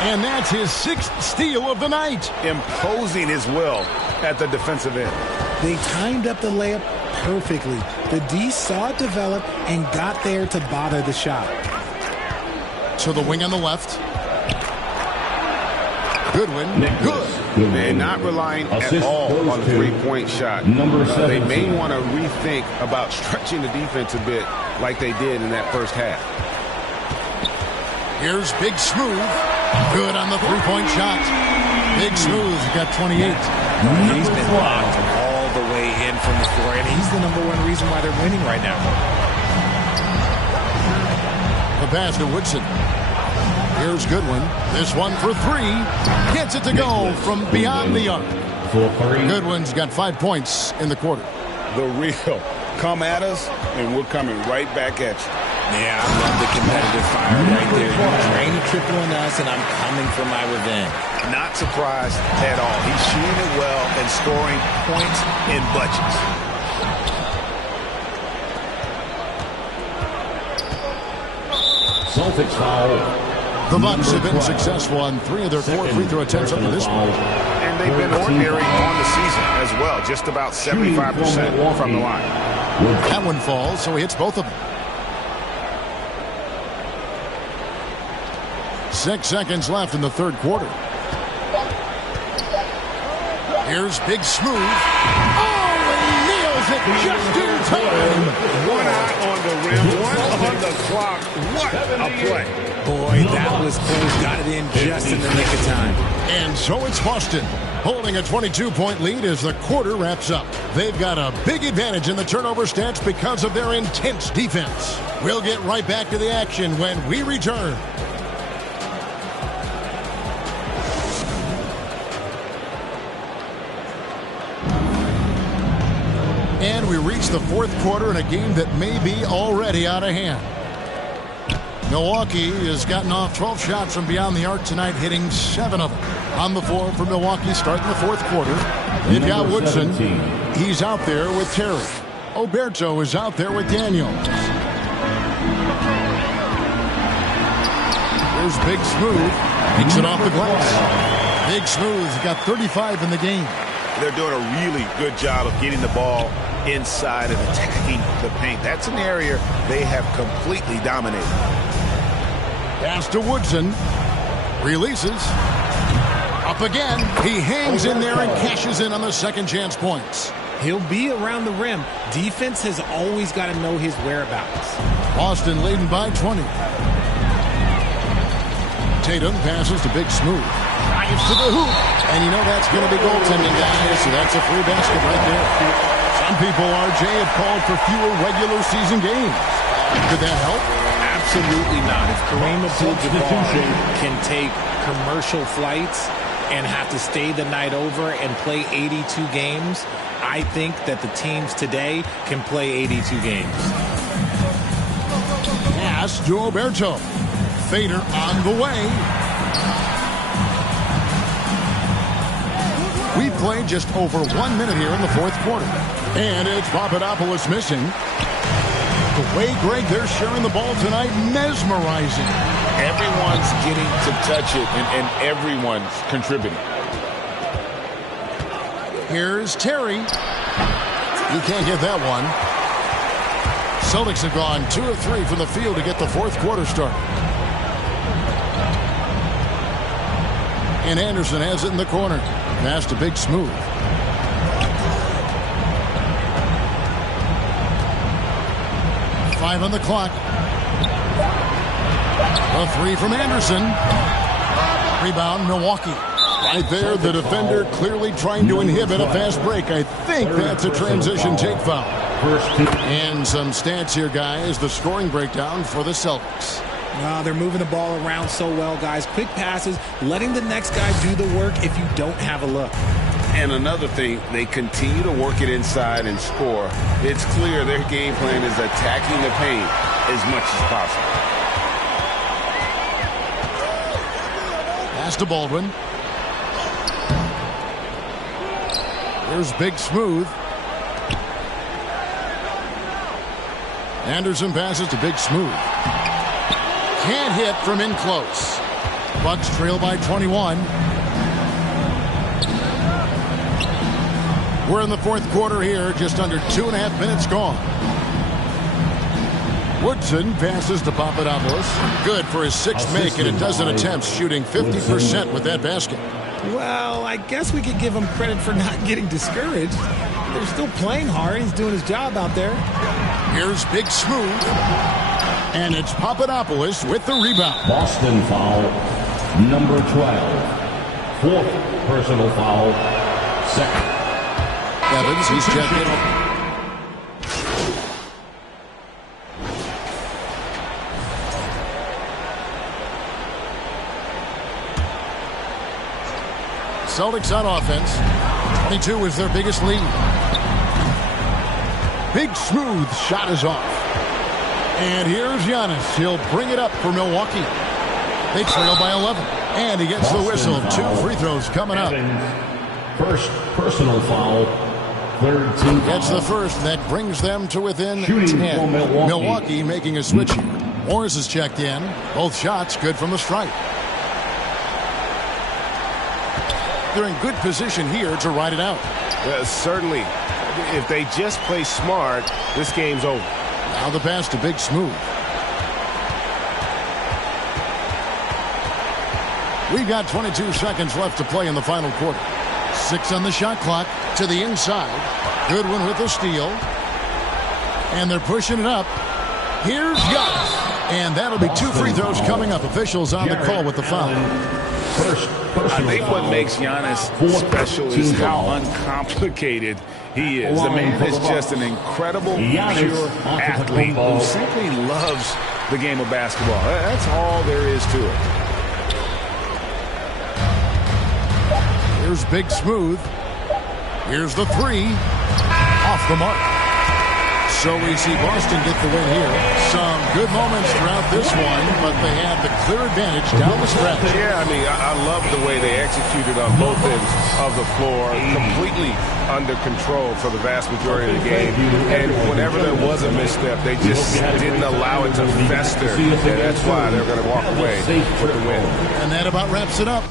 And that's his 6th steal of the night. Imposing his will at the defensive end. They timed up the layup perfectly. The D saw it develop and got there to bother the shot. To the wing on the left. Goodwin, good. And not relying at all on the three-point shot. They may want to rethink about stretching the defense a bit like they did in that first half. Here's Big Smooth. Good on the three-point shot. Big Smooth got 28. He's been blocked all the way in from the floor, and he's the #1 reason why they're winning right now. The pass to Woodson. Here's Goodwin. This one for 3. Gets it to go from beyond the arc. Goodwin's got 5 points in the quarter. The real come at us, and we're coming right back at you. Yeah, I love the competitive fire right there. You're trying to triple on us, and I'm coming for my revenge. Not surprised at all. He's shooting it well and scoring points in bunches. Celtics foul. The Bucks have been successful on 3 of their 4 free throw attempts up to this point. And they've been ordinary on the season as well, just about 75% from the line. That one falls, so he hits both of them. 6 seconds left in the third quarter. Here's Big Smooth. Oh, and he nails it just in time. 1 out on the rim, 1 on the clock. What a play. Boy, that was close. Got it in just in the nick of time. And so it's Boston, holding a 22-point lead as the quarter wraps up. They've got a big advantage in the turnover stats because of their intense defense. We'll get right back to the action when we return. And we reach the fourth quarter in a game that may be already out of hand. Milwaukee has gotten off 12 shots from beyond the arc tonight, hitting 7 of them. On the floor for Milwaukee starting the fourth quarter. They've got Woodson. He's out there with Terry. Oberto is out there with Daniels. Here's Big Smooth. Takes it off the glass. Big Smooth got 35 in the game. They're doing a really good job of getting the ball inside and attacking the paint. That's an area they have completely dominated. Pass to Woodson. Releases. Up again. He hangs in there and cashes in on the second chance points. He'll be around the rim. Defense has always got to know his whereabouts. Boston leading by 20. Tatum passes to Big Smooth. Drives to the hoop. And you know that's going to be goaltending, guys. So that's a free basket right there. Some people, RJ, have called for fewer regular season games. Could that help? Absolutely not. If Kareem Abdul-Jabbar can take commercial flights and have to stay the night over and play 82 games, I think that the teams today can play 82 games. Pass to Oberto. Fader on the way. We've played just over 1 minute here in the fourth quarter. And it's Papadopoulos missing. The way, Greg, they're sharing the ball tonight, mesmerizing. Everyone's getting to touch it, and everyone's contributing. Here's Terry. He can't get that one. Celtics have gone 2 of 3 from the field to get the fourth quarter started. And Anderson has it in the corner. Pass to Big Smooth. Five on the clock. A 3 from Anderson. Rebound, Milwaukee. Right there, the defender clearly trying to inhibit a fast break. I think that's a transition take foul. And some stats here, guys. The scoring breakdown for the Celtics. Wow, they're moving the ball around so well, guys. Quick passes, letting the next guy do the work if you don't have a look. And another thing, they continue to work it inside and score. It's clear their game plan is attacking the paint as much as possible. pass to Baldwin. Here's Big Smooth. Anderson passes to Big Smooth. Can't hit from in close. Bucks trail by 21. We're in the fourth quarter here, just under 2.5 minutes gone. Woodson passes to Papadopoulos. Good for his sixth make in a dozen attempts, shooting 50% with that basket. Well, I guess we could give him credit for not getting discouraged. They're still playing hard. He's doing his job out there. Here's Big Smooth. And it's Papadopoulos with the rebound. Boston foul, number 12. Fourth personal foul, second. Evans, he's checked in. Celtics on offense. 22 is their biggest lead. Big Smooth shot is off. And here's Giannis. He'll bring it up for Milwaukee. They trail by 11. And he gets the whistle. 2 free throws coming up. First personal foul. Third team foul. Gets the first. That brings them to within Shooting 10. for Milwaukee. Milwaukee making a switch here. Morris is checked in. Both shots good from the stripe. They're in good position here to ride it out. Certainly. If they just play smart, this game's over. Now the pass to Big Smooth. We've got 22 seconds left to play in the final quarter. 6 on the shot clock to the inside. Goodwin with the steal. And they're pushing it up. Here's Giannis. And that'll be 2 free throws coming up. Officials on the call with the foul. I think what makes Giannis special is how uncomplicated he is. The man is just an incredible, pure athlete who simply loves the game of basketball. That's all there is to it. Here's Big Smooth. Here's the 3. Off the mark. So we see Boston get the win here. Some good moments throughout this one, but they had the clear advantage down the stretch. Yeah, I mean, I love the way they executed on both ends of the floor. Completely under control for the vast majority of the game. And whenever there was a misstep, they just didn't allow it to fester. And that's why they're going to walk away with the win. And that about wraps it up.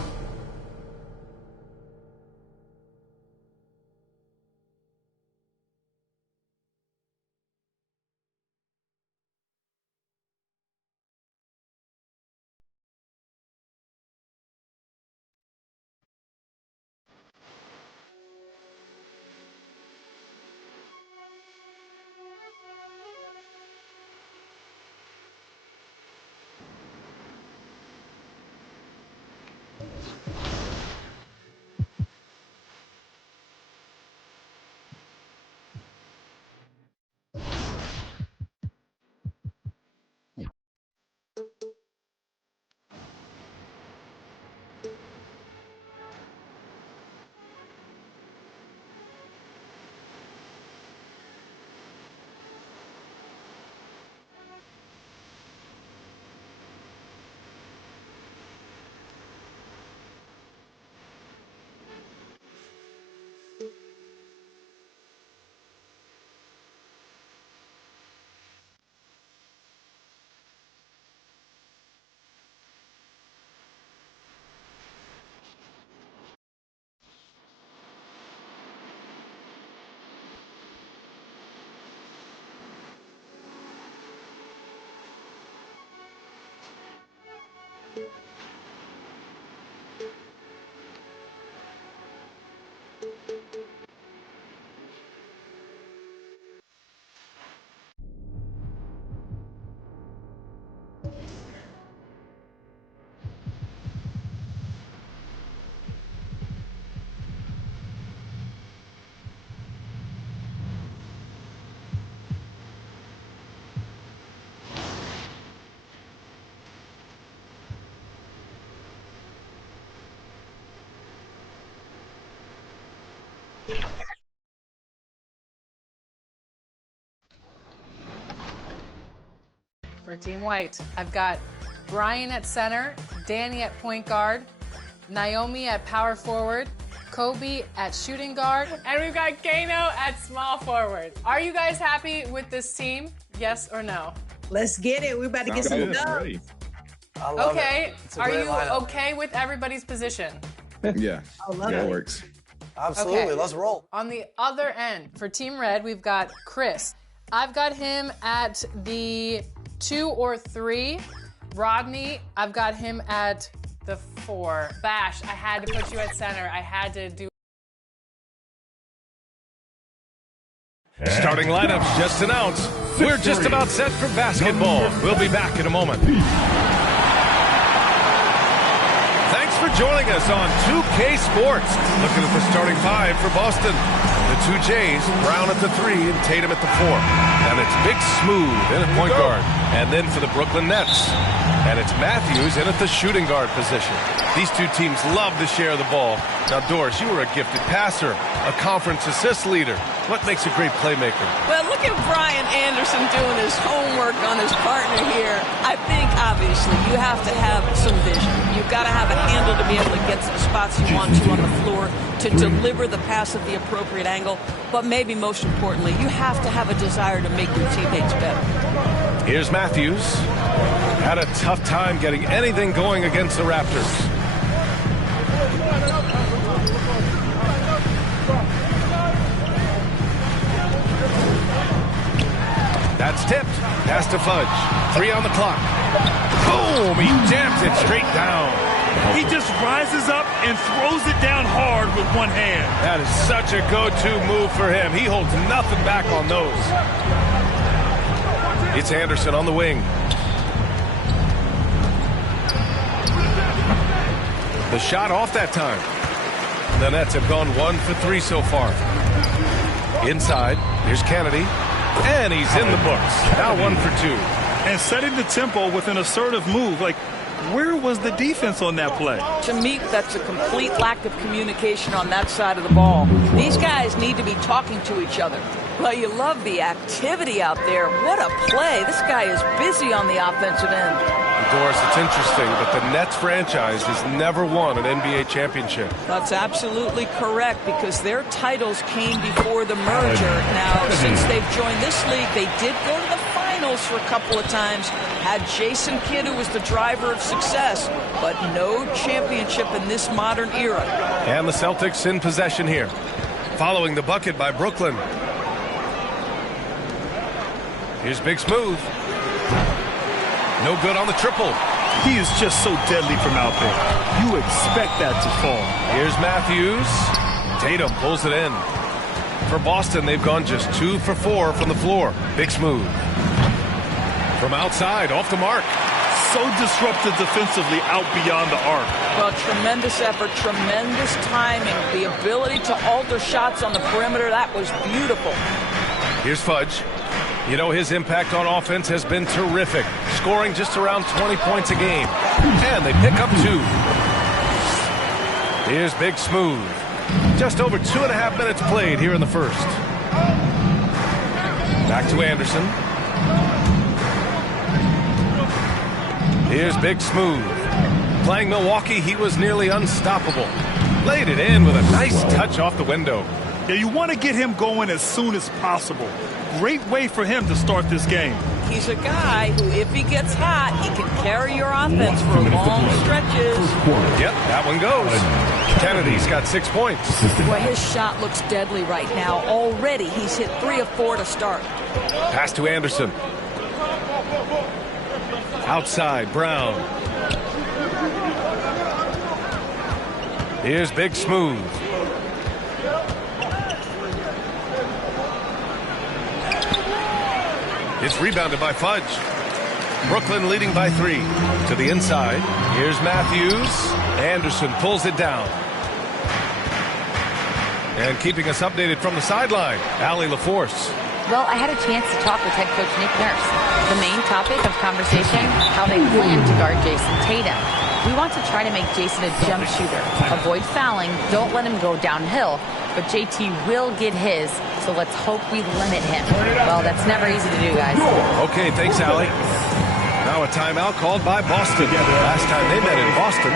For Team White, I've got Brian at center, Danny at point guard, Naomi at power forward, Kobe at shooting guard, and we've got Kano at small forward. Are you guys happy with this team? Yes or no? Let's get it. We're about to get some dub. Okay. Are you okay with everybody's position? Yeah. That works. Absolutely. Okay. Let's roll. On the other end, for Team Red, we've got Chris. I've got him at the 2 or 3. Rodney, I've got him at the 4. Bash, I had to put you at center. I had to do. Starting lineups just announced. We're just about set for basketball. We'll be back in a moment. Thanks for joining us on 2K Sports. Looking at the starting 5 for Boston. The 2 J's, Brown at the 3 and Tatum at the 4. And it's Big Smooth in at point guard. And then for the Brooklyn Nets. And it's Matthews in at the shooting guard position. These 2 teams love to share the ball. Now, Doris, you were a gifted passer, a conference assist leader. What makes a great playmaker? Well, look at Brian Anderson doing his homework on his partner here. I think, obviously, you have to have some vision. You've got to have a handle to be able to get to the spots you want to on the floor, to deliver the pass at the appropriate angle. But maybe most importantly, you have to have a desire to make your teammates better. Here's Matthews. Had a tough time getting anything going against the Raptors. That's tipped. Pass to Fudge. 3 on the clock. Boom! He jams it straight down. He just rises up and throws it down hard with one hand. That is such a go-to move for him. He holds nothing back on those. It's Anderson on the wing. The shot off that time. The Nets have gone 1 for 3 so far. Inside, here's Kennedy. And he's in the books. Now 1 for 2. And setting the tempo with an assertive move. Like, where was the defense on that play? To me, that's a complete lack of communication on that side of the ball. These guys need to be talking to each other. Well, you love the activity out there. What a play. This guy is busy on the offensive end. Doris, it's interesting, but the Nets franchise has never won an NBA championship. That's absolutely correct, because their titles came before the merger. Now, since they've joined this league, they did go to the finals for a couple of times, had Jason Kidd, who was the driver of success, but no championship in this modern era. And the Celtics in possession here, following the bucket by Brooklyn. Here's Big Smooth. No good on the triple. He is just so deadly from out there. You expect that to fall. Here's Matthews. Tatum pulls it in. For Boston, they've gone just 2 for 4 from the floor. Big Smooth. From outside, off the mark. So disruptive defensively out beyond the arc. Well, tremendous effort, tremendous timing. The ability to alter shots on the perimeter, that was beautiful. Here's Fudge. You know, his impact on offense has been terrific, scoring just around 20 points a game. And they pick up 2. Here's Big Smooth. Just over 2.5 minutes played here in the first. Back to Anderson. Here's Big Smooth. Playing Milwaukee, he was nearly unstoppable. Laid it in with a nice touch off the window. Yeah, you want to get him going as soon as possible. Great way for him to start this game. He's a guy who, if he gets hot, he can carry your offense for long stretches. Yep, that one goes. Kennedy's got 6 points. Boy, his shot looks deadly right now. Already, he's hit 3 of 4 to start. Pass to Anderson. Outside, Brown. Here's Big Smooth. It's rebounded by Fudge. Brooklyn leading by 3. To the inside. Here's Matthews. Anderson pulls it down. And keeping us updated from the sideline, Allie LaForce. Well, I had a chance to talk with head coach Nick Nurse. The main topic of conversation, how they plan to guard Jason Tatum. We want to try to make Jason a jump shooter. Avoid fouling, don't let him go downhill. But JT will get his, so let's hope we limit him. Well, that's never easy to do, guys. Okay, thanks, Allie. Now a timeout called by Boston. Last time they met in Boston.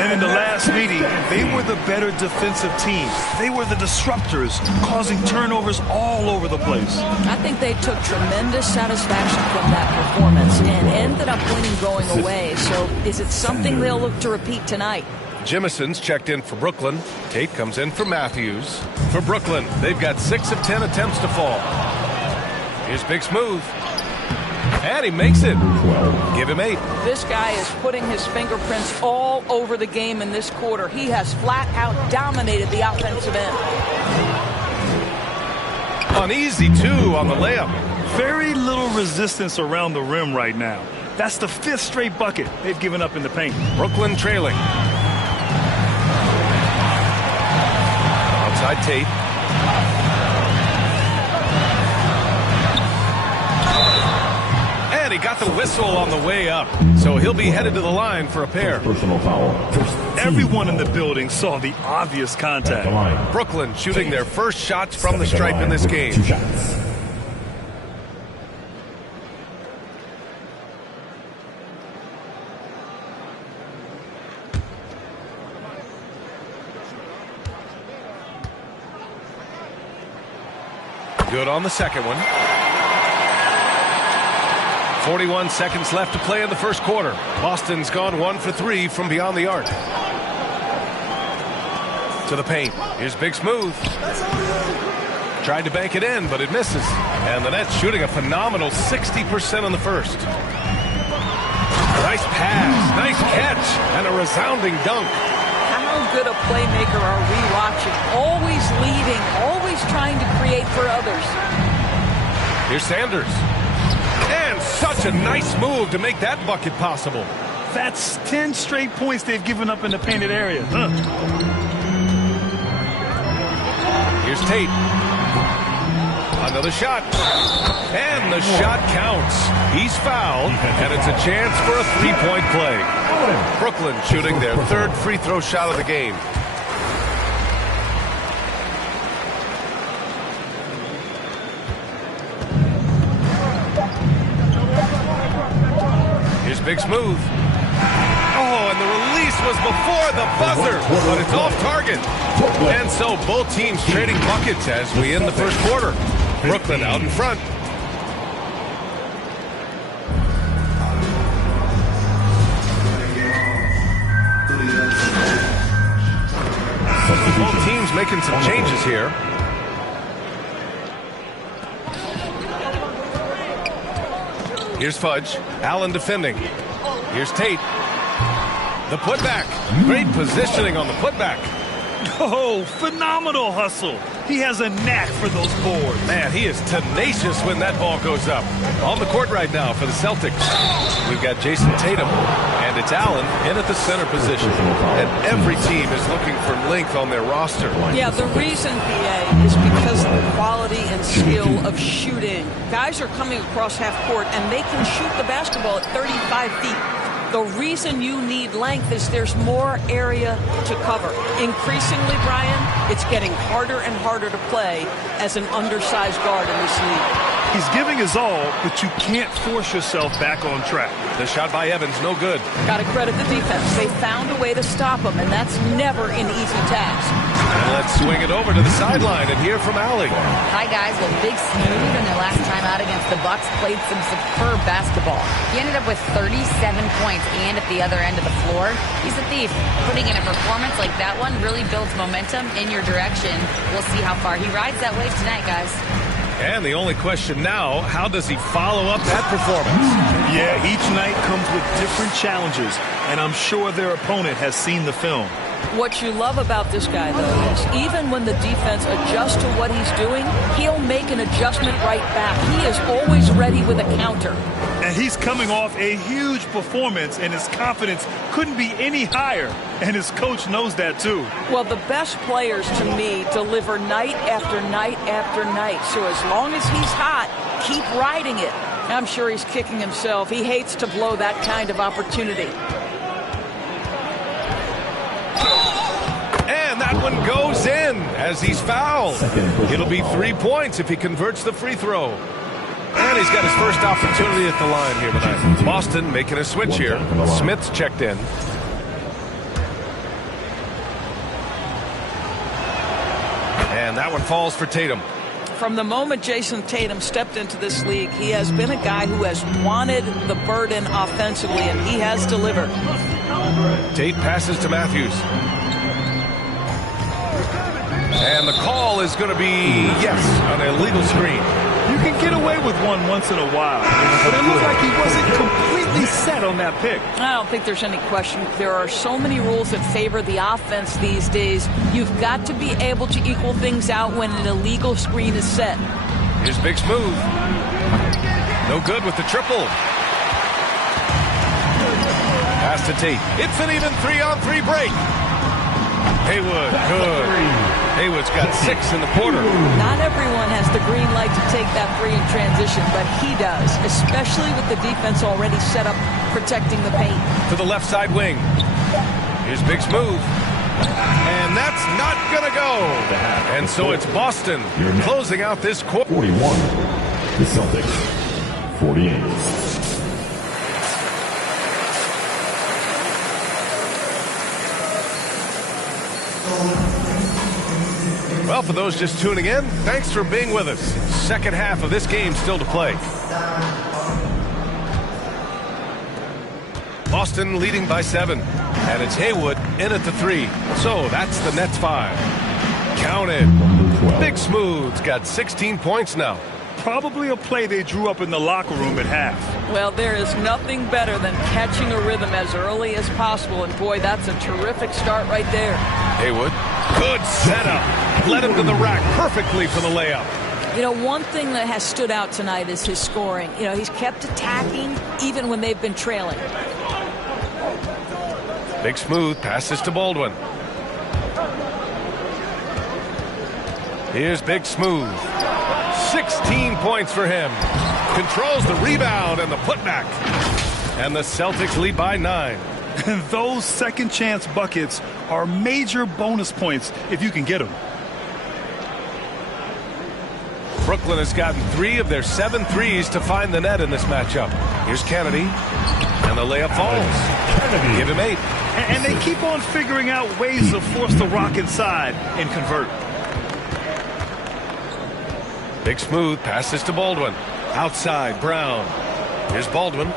And in the last meeting, they were the better defensive team. They were the disruptors, causing turnovers all over the place. I think they took tremendous satisfaction from that performance and ended up winning going away. So is it something they'll look to repeat tonight? Jimison's checked in for Brooklyn. Tate comes in for Matthews. For Brooklyn, they've got 6 of 10 attempts to fall. Here's Big Smooth. And he makes it. Give him 8. This guy is putting his fingerprints all over the game in this quarter. He has flat out dominated the offensive end. An easy 2 on the layup. Very little resistance around the rim right now. That's the 5th straight bucket they've given up in the paint. Brooklyn trailing. Outside Tate. And he got the whistle on the way up. So he'll be headed to the line for a pair. Personal foul. Everyone in the building saw the obvious contact. Brooklyn shooting their first shots from the stripe in this game. 2 shots. Good on the second one. 41 seconds left to play in the first quarter. Boston's gone 1 for 3 from beyond the arc. To the paint. Here's Big Smooth. Tried to bank it in, but it misses. And the Nets shooting a phenomenal 60% on the first. Nice pass, nice catch, and a resounding dunk. How good a playmaker are we watching? Always leading, always trying to create for others. Here's Sanders. And such a nice move to make that bucket possible. That's 10 straight points they've given up in the painted area. Here's Tate. Another shot. And the shot counts. He's fouled, and it's a chance for a 3-point play. Brooklyn shooting their 3rd free throw shot of the game. Here's Big Smooth. Oh, and the release was before the buzzer, but it's off target. And so both teams trading buckets as we end the first quarter. Brooklyn out in front. Both teams making some changes here. Here's Fudge. Allen defending. Here's Tate. The putback. Great positioning on the putback. Oh, phenomenal hustle. He has a knack for those boards. Man, he is tenacious when that ball goes up. On the court right now for the Celtics. We've got Jason Tatum, and it's Allen in at the center position. And every team is looking for length on their roster. Yeah, the reason, PA, is because of the quality and skill of shooting. Guys are coming across half court, and they can shoot the basketball at 35 feet. The reason you need length is there's more area to cover. Increasingly, Brian, it's getting harder and harder to play as an undersized guard in this league. He's giving his all, but you can't force yourself back on track. The shot by Evans, no good. Got to credit the defense. They found a way to stop him, and that's never an easy task. And let's swing it over to the sideline and hear from Allie. Hi, guys. Well, Big Smooth in their last time out against the Bucks played some superb basketball. He ended up with 37 points and at the other end of the floor. He's a thief. Putting in a performance like that one really builds momentum in your direction. We'll see how far he rides that wave tonight, guys. And the only question now, how does he follow up that performance? Yeah, each night comes with different challenges, and I'm sure their opponent has seen the film. What you love about this guy, though, is even when the defense adjusts to what he's doing, he'll make an adjustment right back. He is always ready with a counter. And he's coming off a huge performance, and his confidence couldn't be any higher. And his coach knows that, too. Well, the best players, to me, deliver night after night after night. So as long as he's hot, keep riding it. I'm sure he's kicking himself. He hates to blow that kind of opportunity. And that one goes in as he's fouled. It'll be 3 points if he converts the free throw. And And he's got his first opportunity at the line here tonight. Boston making a switch here. Smith's checked in. And that one falls for Tatum. From the moment Jason Tatum stepped into this league, he has been a guy who has wanted the burden offensively, and he has delivered. Tate passes to Matthews. And the call is going to be, yes, an illegal screen. You can get away with one once in a while, but it looked like he wasn't completely set on that pick. I don't think there's any question. There are so many rules that favor the offense these days. You've got to be able to equal things out when an illegal screen is set. Here's Big Smooth. No good with the triple. Pass to Tate. It's an even 3-on-3 break. Haywood, good. Haywood's got 6 in the quarter. Not everyone has the green light to take that three in transition, but he does, especially with the defense already set up protecting the paint. To the left side wing. Here's Big Smooth. And that's not going to go. And so it's Boston closing out this quarter. 41. The Celtics. 48. Well, for those just tuning in, thanks for being with us. Second half of this game still to play. Boston leading by 7. And it's Haywood in at the 3. So that's the Nets 5. Counted. Big Smooth's got 16 points now. Probably a play they drew up in the locker room at half. Well, there is nothing better than catching a rhythm as early as possible. And boy, that's a terrific start right there. Haywood, good setup. Led him to the rack perfectly for the layup. You know, one thing that has stood out tonight is his scoring. You know, he's kept attacking even when they've been trailing. Big Smooth passes to Baldwin. Here's Big Smooth. 16 points for him. Controls the rebound and the putback. And the Celtics lead by 9. And those second chance buckets are major bonus points if you can get them. Brooklyn has gotten 3 of their 7 threes to find the net in this matchup. Here's Kennedy. And the layup falls. Give him 8. And they keep on figuring out ways to force the rock inside and convert. Big Smooth passes to Baldwin. Outside, Brown. Here's Baldwin.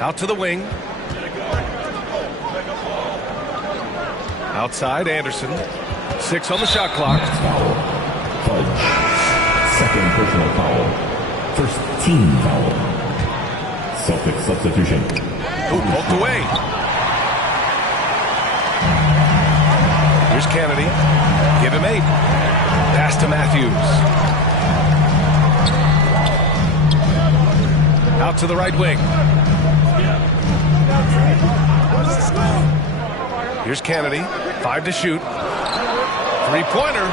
Out to the wing. Outside, Anderson. 6 on the shot clock. Second personal foul. First team foul. Celtics substitution. Poked away. Here's Kennedy. Give him 8. Pass to Matthews. Out to the right wing. Here's Kennedy. 5 to shoot. 3-pointer.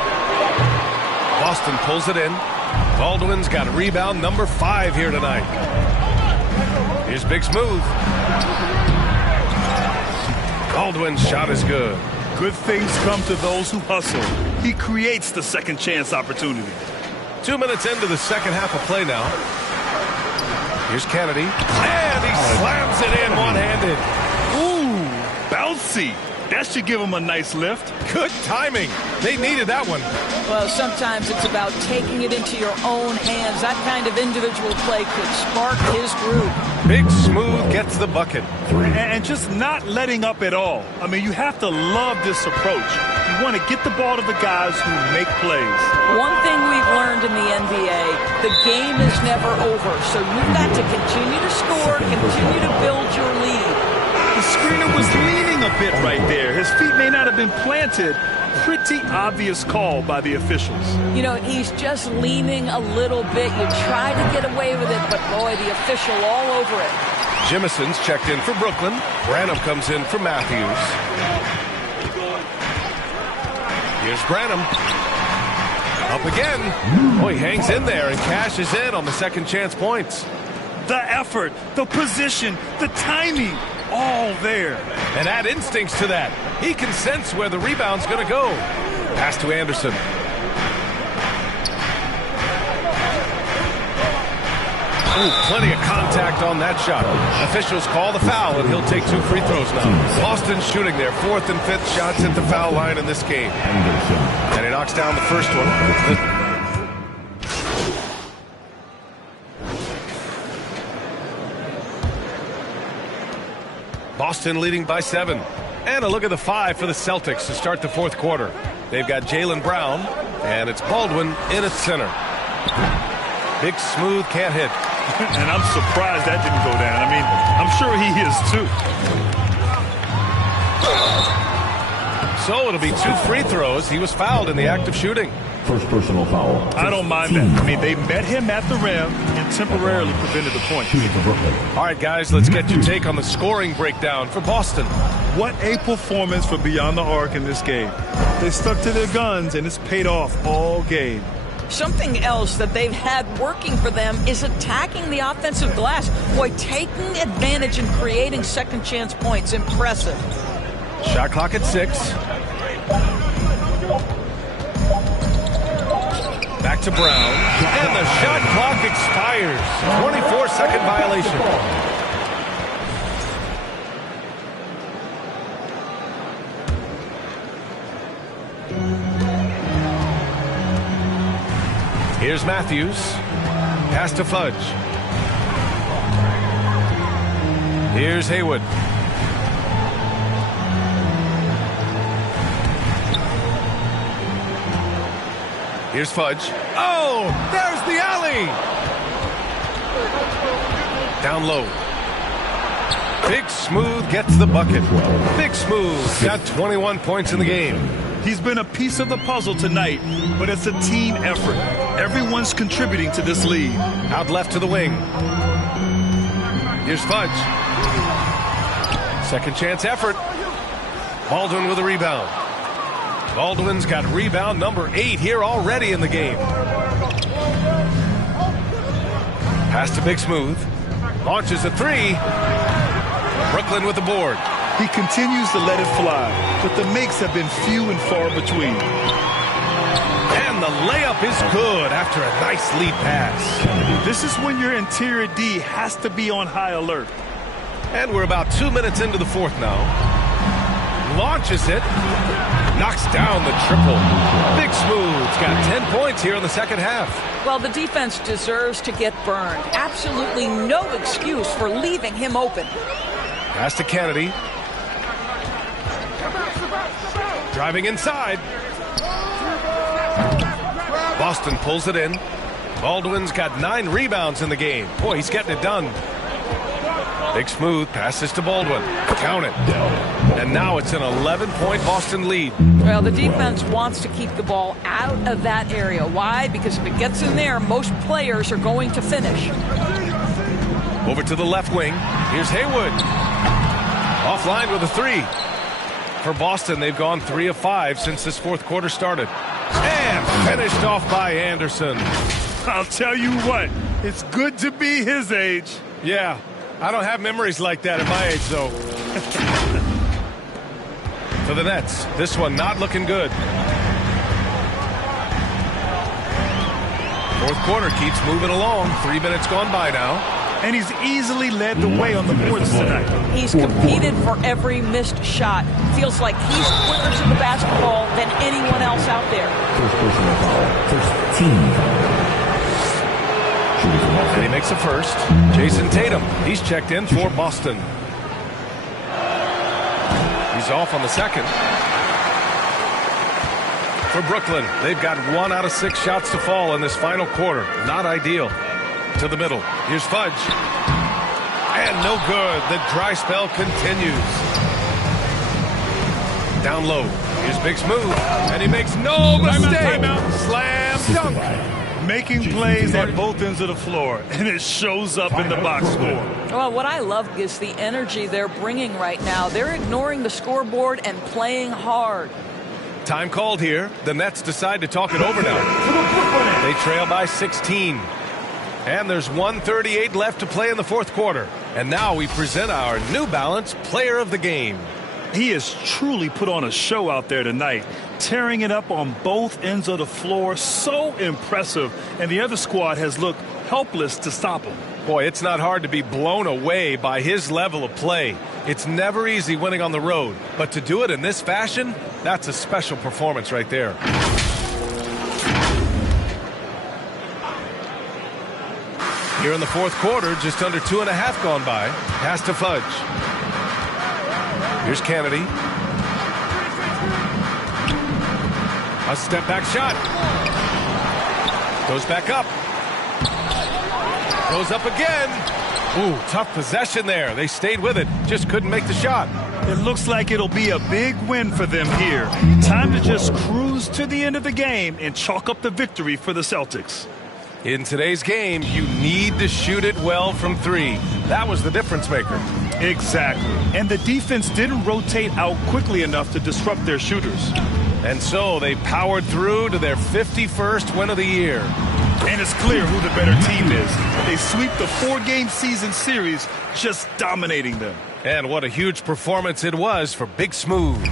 Boston pulls it in. Baldwin's got a rebound number 5 here tonight. Here's Big Smooth. Baldwin's shot is good. Good things come to those who hustle. He creates the second chance opportunity. 2 minutes into the second half of play now. Here's Kennedy. And he slams it in one-handed. Ooh, bouncy. That should give him a nice lift. Good timing. They needed that one. Well, sometimes it's about taking it into your own hands. That kind of individual play could spark his groove. Big Smooth gets the bucket. And just not letting up at all. I mean, you have to love this approach. You want to get the ball to the guys who make plays. One thing we've learned in the NBA, the game is never over. So you've got to continue to score, continue to build your lead. The screener was leaning a bit right there. His feet may not have been planted. Pretty obvious call by the officials. You know, he's just leaning a little bit. You try to get away with it, but boy, the official all over it. Jimison's checked in for Brooklyn. Branham comes in for Matthews. Here's Branham. Up again. Oh, he hangs in there and cashes in on the second chance points. The effort, the position, the timing, all there. And add instincts to that. He can sense where the rebound's going to go. Pass to Anderson. Ooh, plenty of contact on that shot. Officials call the foul, and he'll take 2 free throws now. Boston shooting their 4th and 5th shots at the foul line in this game. And he knocks down the first one. Boston leading by 7. And a look at the 5 for the Celtics to start the 4th quarter. They've got Jaylen Brown, and it's Baldwin in at center. Big Smooth can't hit. And I'm surprised that didn't go down. I mean, I'm sure he is too. So it'll be 2 free throws. He was fouled in the act of shooting. First personal foul. I don't mind that. I mean, they met him at the rim and temporarily prevented the point. All right, guys, let's get your take on the scoring breakdown for Boston. What a performance for Beyond the Arc in this game. They stuck to their guns, and it's paid off all game. Something else that they've had working for them is attacking the offensive glass. Boy, taking advantage and creating second chance points. Impressive. Shot clock at 6. Back to Brown. And the shot clock expires. 24-second violation. Here's Matthews. Pass to Fudge. Here's Haywood. Here's Fudge. Oh, there's the alley. Down low. Big Smooth gets the bucket. Big Smooth got 21 points in the game. He's been a piece of the puzzle tonight, but it's a team effort. Everyone's contributing to this lead. Out left to the wing. Here's Fudge. Second chance effort. Baldwin with a rebound. Baldwin's got rebound number 8 here already in the game. Pass to Big Smooth. Launches a 3. Brooklyn with the board. He continues to let it fly, but the makes have been few and far between. And the layup is good after a nice lead pass. This is when your interior D has to be on high alert. And we're about 2 minutes into the 4th now. Launches it. Knocks down the triple. Big Smooth's got 10 points here in the second half. Well, the defense deserves to get burned. Absolutely no excuse for leaving him open. Pass to Kennedy. Driving inside. Boston pulls it in. Baldwin's got 9 rebounds in the game. Boy, he's getting it done. Big Smooth passes to Baldwin. Count it. And now it's an 11-point Boston lead. Well, the defense wants to keep the ball out of that area. Why? Because if it gets in there, most players are going to finish. Over to the left wing. Here's Haywood. Offline with a 3. For Boston, they've gone 3 of 5 since this 4th quarter started. And finished off by Anderson. I'll tell you what, it's good to be his age. Yeah, I don't have memories like that at my age, though. For the Nets, this one not looking good. 4th quarter keeps moving along. 3 minutes gone by now. And he's easily led the way on the boards tonight. He's competed for every missed shot. Feels like he's quicker to the basketball than anyone else out there. First personal foul. First team foul. And he makes a first. Jason Tatum, he's checked in for Boston. He's off on the second. For Brooklyn, they've got 1 out of 6 shots to fall in this final quarter. Not ideal. To the middle. Here's Fudge. And no good. The dry spell continues. Down low. Here's Big Smooth. And he makes no mistake. Slam dunk. Making plays at both ends of the floor, and it shows up in the box score. Well, what I love is the energy they're bringing right now. They're ignoring the scoreboard and playing hard. Time called here. The Nets decide to talk it over now. They trail by 16. And there's 1:38 left to play in the 4th quarter. And now we present our New Balance Player of the Game. He has truly put on a show out there tonight, tearing it up on both ends of the floor. So impressive. And the other squad has looked helpless to stop him. Boy, it's not hard to be blown away by his level of play. It's never easy winning on the road, but to do it in this fashion, that's a special performance right there. Here in the fourth quarter, just under 2.5 gone by. Pass to Fudge. Here's Kennedy. A step back shot. Goes back up. Goes up again. Ooh, tough possession there. They stayed with it. Just couldn't make the shot. It looks like it'll be a big win for them here. Time to just cruise to the end of the game and chalk up the victory for the Celtics. In today's game, you need to shoot it well from three. That was the difference maker. Exactly. And the defense didn't rotate out quickly enough to disrupt their shooters. And so they powered through to their 51st win of the year. And it's clear who the better team is. They sweep the 4-game season series, just dominating them. And what a huge performance it was for Big Smooth.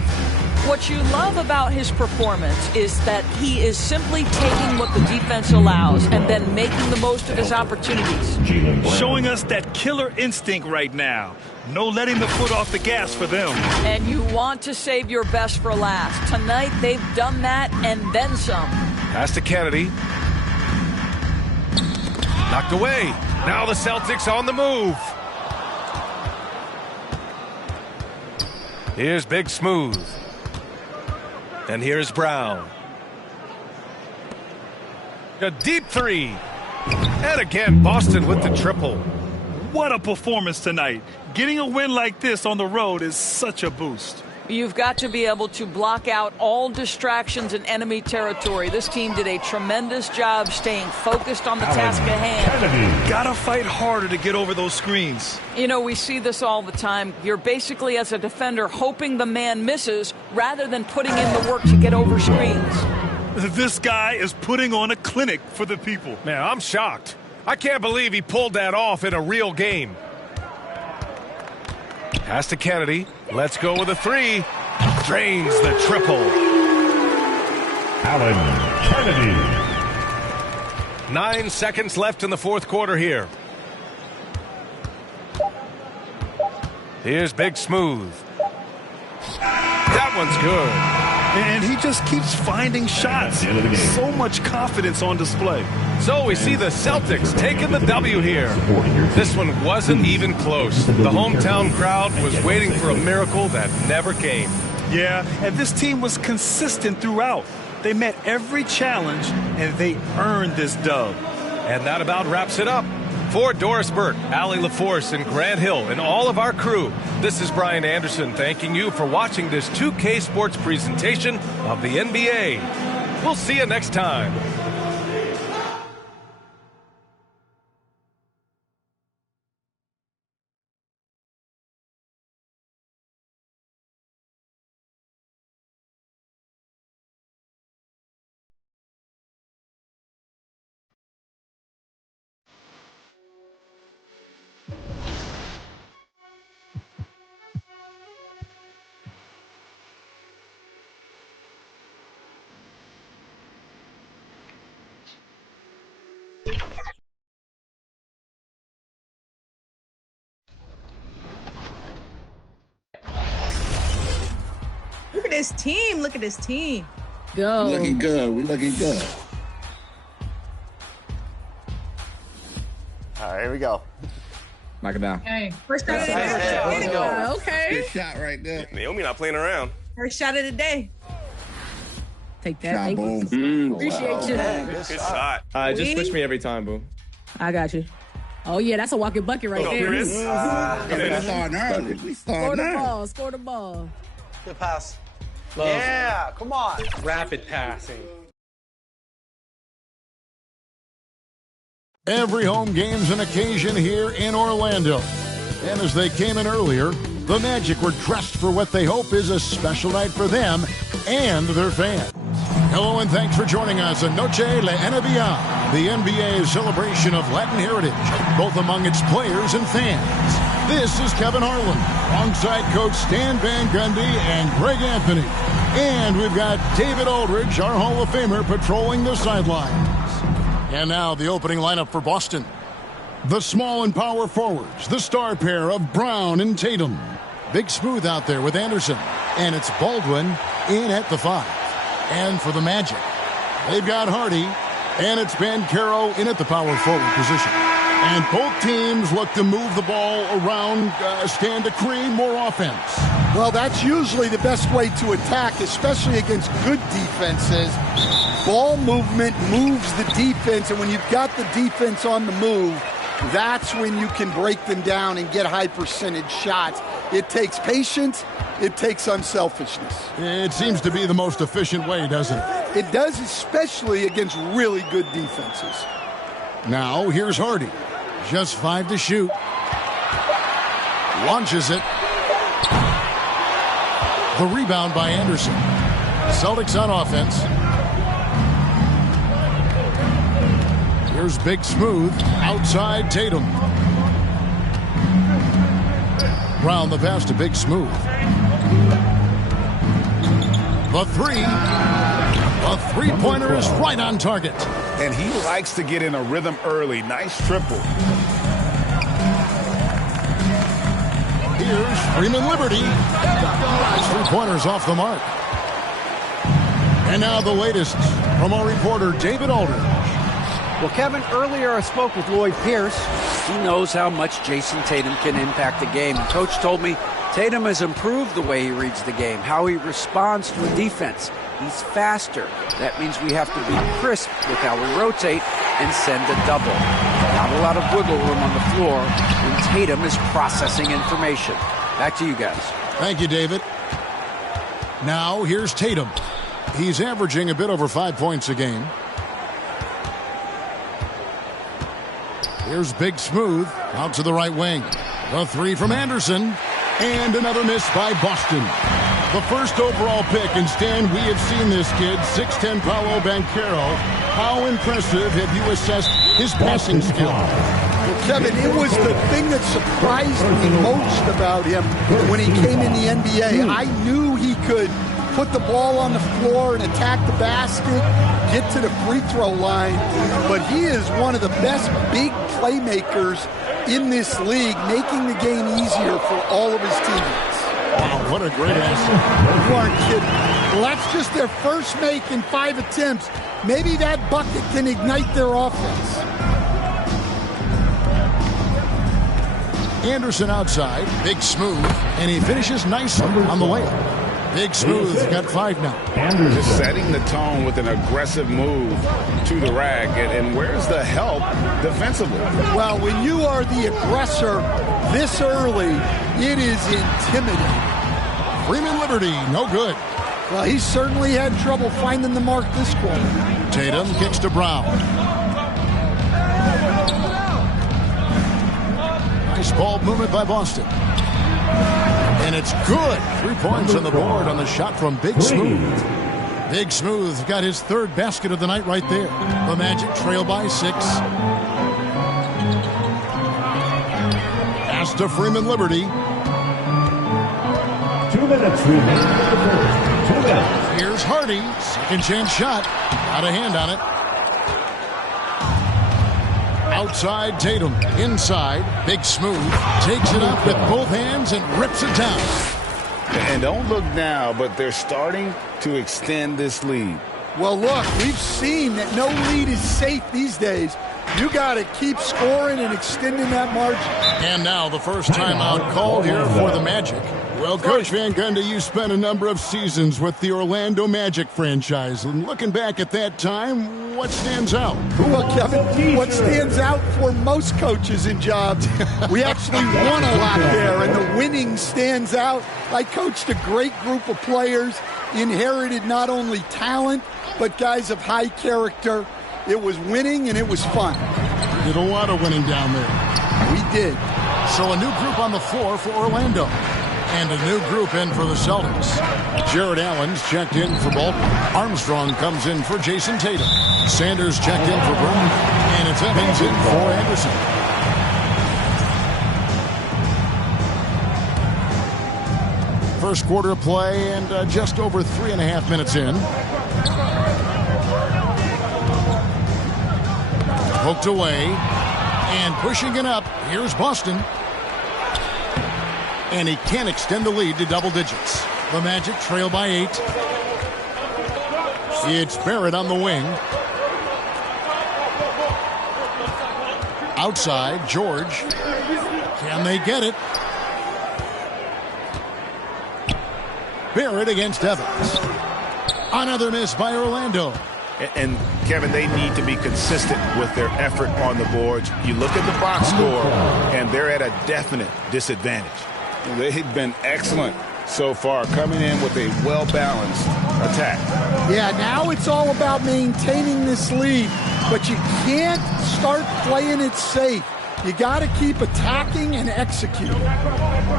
What you love about his performance is that he is simply taking what the defense allows and then making the most of his opportunities. Showing us that killer instinct right now. No letting the foot off the gas for them. And you want to save your best for last. Tonight, they've done that and then some. Pass to Kennedy. Knocked away. Now the Celtics on the move. Here's Big Smooth. And here's Brown. A deep three. And again, Boston with the triple. What a performance tonight. Getting a win like this on the road is such a boost. You've got to be able to block out all distractions in enemy territory. This team did a tremendous job staying focused on the task at hand. Gotta fight harder to get over those screens. You know, we see this all the time. You're basically, as a defender, hoping the man misses rather than putting in the work to get over screens. This guy is putting on a clinic for the people. Man, I'm shocked. I can't believe he pulled that off in a real game. Pass to Kennedy. Let's go with a three. Drains the triple. Allen Kennedy. 9 seconds left in the fourth quarter here. Here's Big Smooth. That one's good. And he just keeps finding shots. So much confidence on display. So we see the Celtics taking the W here. This one wasn't even close. The hometown crowd was waiting for a miracle that never came. Yeah, and this team was consistent throughout. They met every challenge, and they earned this dub. And that about wraps it up. For Doris Burke, Allie LaForce, and Grant Hill, and all of our crew, this is Brian Anderson thanking you for watching this 2K Sports presentation of the NBA. We'll see you next time. Look at this team. Look at this team. Go. We looking good. We looking good. All right, here we go. Knock it down. Okay. First shot of the day. Let's go. Okay. Good shot right there. Naomi not playing around. First shot of the day. Take that. Shot, Thank boom. you. Appreciate you. Good shot. Just push me every time, boo. I got you. Oh, yeah, that's a walking bucket right there. We starting early. We Score starting the early. ball. Score the ball. Good pass. Love. Yeah, come on. Rapid passing. Every home game's an occasion here in Orlando. And as they came in earlier, the Magic were dressed for what they hope is a special night for them and their fans. Hello and thanks for joining us on Noche La NBA, the NBA's celebration of Latin heritage, both among its players and fans. This is Kevin Harlan, alongside Coach Stan Van Gundy and Greg Anthony. And we've got David Aldridge, our Hall of Famer, patrolling the sidelines. And now the opening lineup for Boston. The small and power forwards, the star pair of Brown and Tatum. Big Smooth out there with Anderson. And it's Baldwin in at the 5. And for the Magic, they've got Hardy. And it's Banchero in at the power forward position. And both teams look to move the ball around, stand to create more offense. Well, that's usually the best way to attack, especially against good defenses. Ball movement moves the defense, and when you've got the defense on the move, that's when you can break them down and get high percentage shots. It takes patience. It takes unselfishness. It seems to be the most efficient way, doesn't it? It does, especially against really good defenses. Now, here's Hardy. Just 5 to shoot. Launches it. The rebound by Anderson. Celtics on offense. Here's Big Smooth. Outside Tatum. Brown the pass to Big Smooth. The 3. A three-pointer is right on target. And he likes to get in a rhythm early. Nice triple. Here's Freeman Liberty. Nice three-pointers off the mark. And now the latest from our reporter, David Aldridge. Well, Kevin, earlier I spoke with Lloyd Pierce. He knows how much Jason Tatum can impact the game. Coach told me Tatum has improved the way he reads the game, how he responds to a defense. He's faster. That means we have to be crisp with how we rotate and send a double. Not a lot of wiggle room on the floor when Tatum is processing information. Back to you guys. Thank you, David. Now, here's Tatum. He's averaging a bit over 5 points a game. Here's Big Smooth out to the right wing. The 3 from Anderson. And another miss by Boston. The first overall pick, and Stan, we have seen this kid, 6'10" Paolo Banchero. How impressive have you assessed his passing skill? Well, Kevin, it was the thing that surprised me most about him when he came in the NBA. I knew he could put the ball on the floor and attack the basket, get to the free throw line, but he is one of the best big playmakers in this league, making the game easier for all of his teammates. Wow, what a great asset. You aren't kidding. Well, that's just their first make in 5 attempts. Maybe that bucket can ignite their offense. Anderson outside, Big Smooth, and he finishes nicely on the layup. Big Smooth got 5 now. Just setting the tone with an aggressive move to the rack. And where's the help defensively? Well, when you are the aggressor this early, it is intimidating. Freeman Liberty, no good. Well, he certainly had trouble finding the mark this quarter. Tatum kicks to Brown. Nice ball movement by Boston. And it's good. 3 points on the board on the shot from Big Smooth. Big Smooth got his 3rd basket of the night right there. The Magic trail by 6. Pass to Freeman Liberty. 2 minutes remaining in the first. 2 minutes. Here's Hardy. Second chance shot. Got a hand on it. Outside Tatum. Inside. Big Smooth. Takes it up with both hands and rips it down. And don't look now, but they're starting to extend this lead. Well, look, we've seen that no lead is safe these days. You got to keep scoring and extending that margin. And now the first timeout called here for the Magic. Well, Coach Van Gundy, you spent a number of seasons with the Orlando Magic franchise. And looking back at that time, what stands out? Well, Kevin, what stands out for most coaches in jobs, we actually won a lot there, and the winning stands out. I coached a great group of players, inherited not only talent, but guys of high character. It was winning, and it was fun. You did a lot of winning down there. We did. So a new group on the floor for Orlando. And a new group in for the Celtics. Jared Allen's checked in for Bolton. Armstrong comes in for Jason Tatum. Sanders checked in for Brown. And it's Evans in for Anderson. First quarter play and just over 3.5 minutes in. Poked away. And pushing it up, here's Boston. And he can't extend the lead to double digits. The Magic trail by 8. It's Barrett on the wing. Outside, George. Can they get it? Barrett against Evans. Another miss by Orlando. And, Kevin, they need to be consistent with their effort on the boards. You look at the box score, and they're at a definite disadvantage. They've been excellent so far, coming in with a well-balanced attack. Yeah, now it's all about maintaining this lead, but you can't start playing it safe. You got to keep attacking and executing.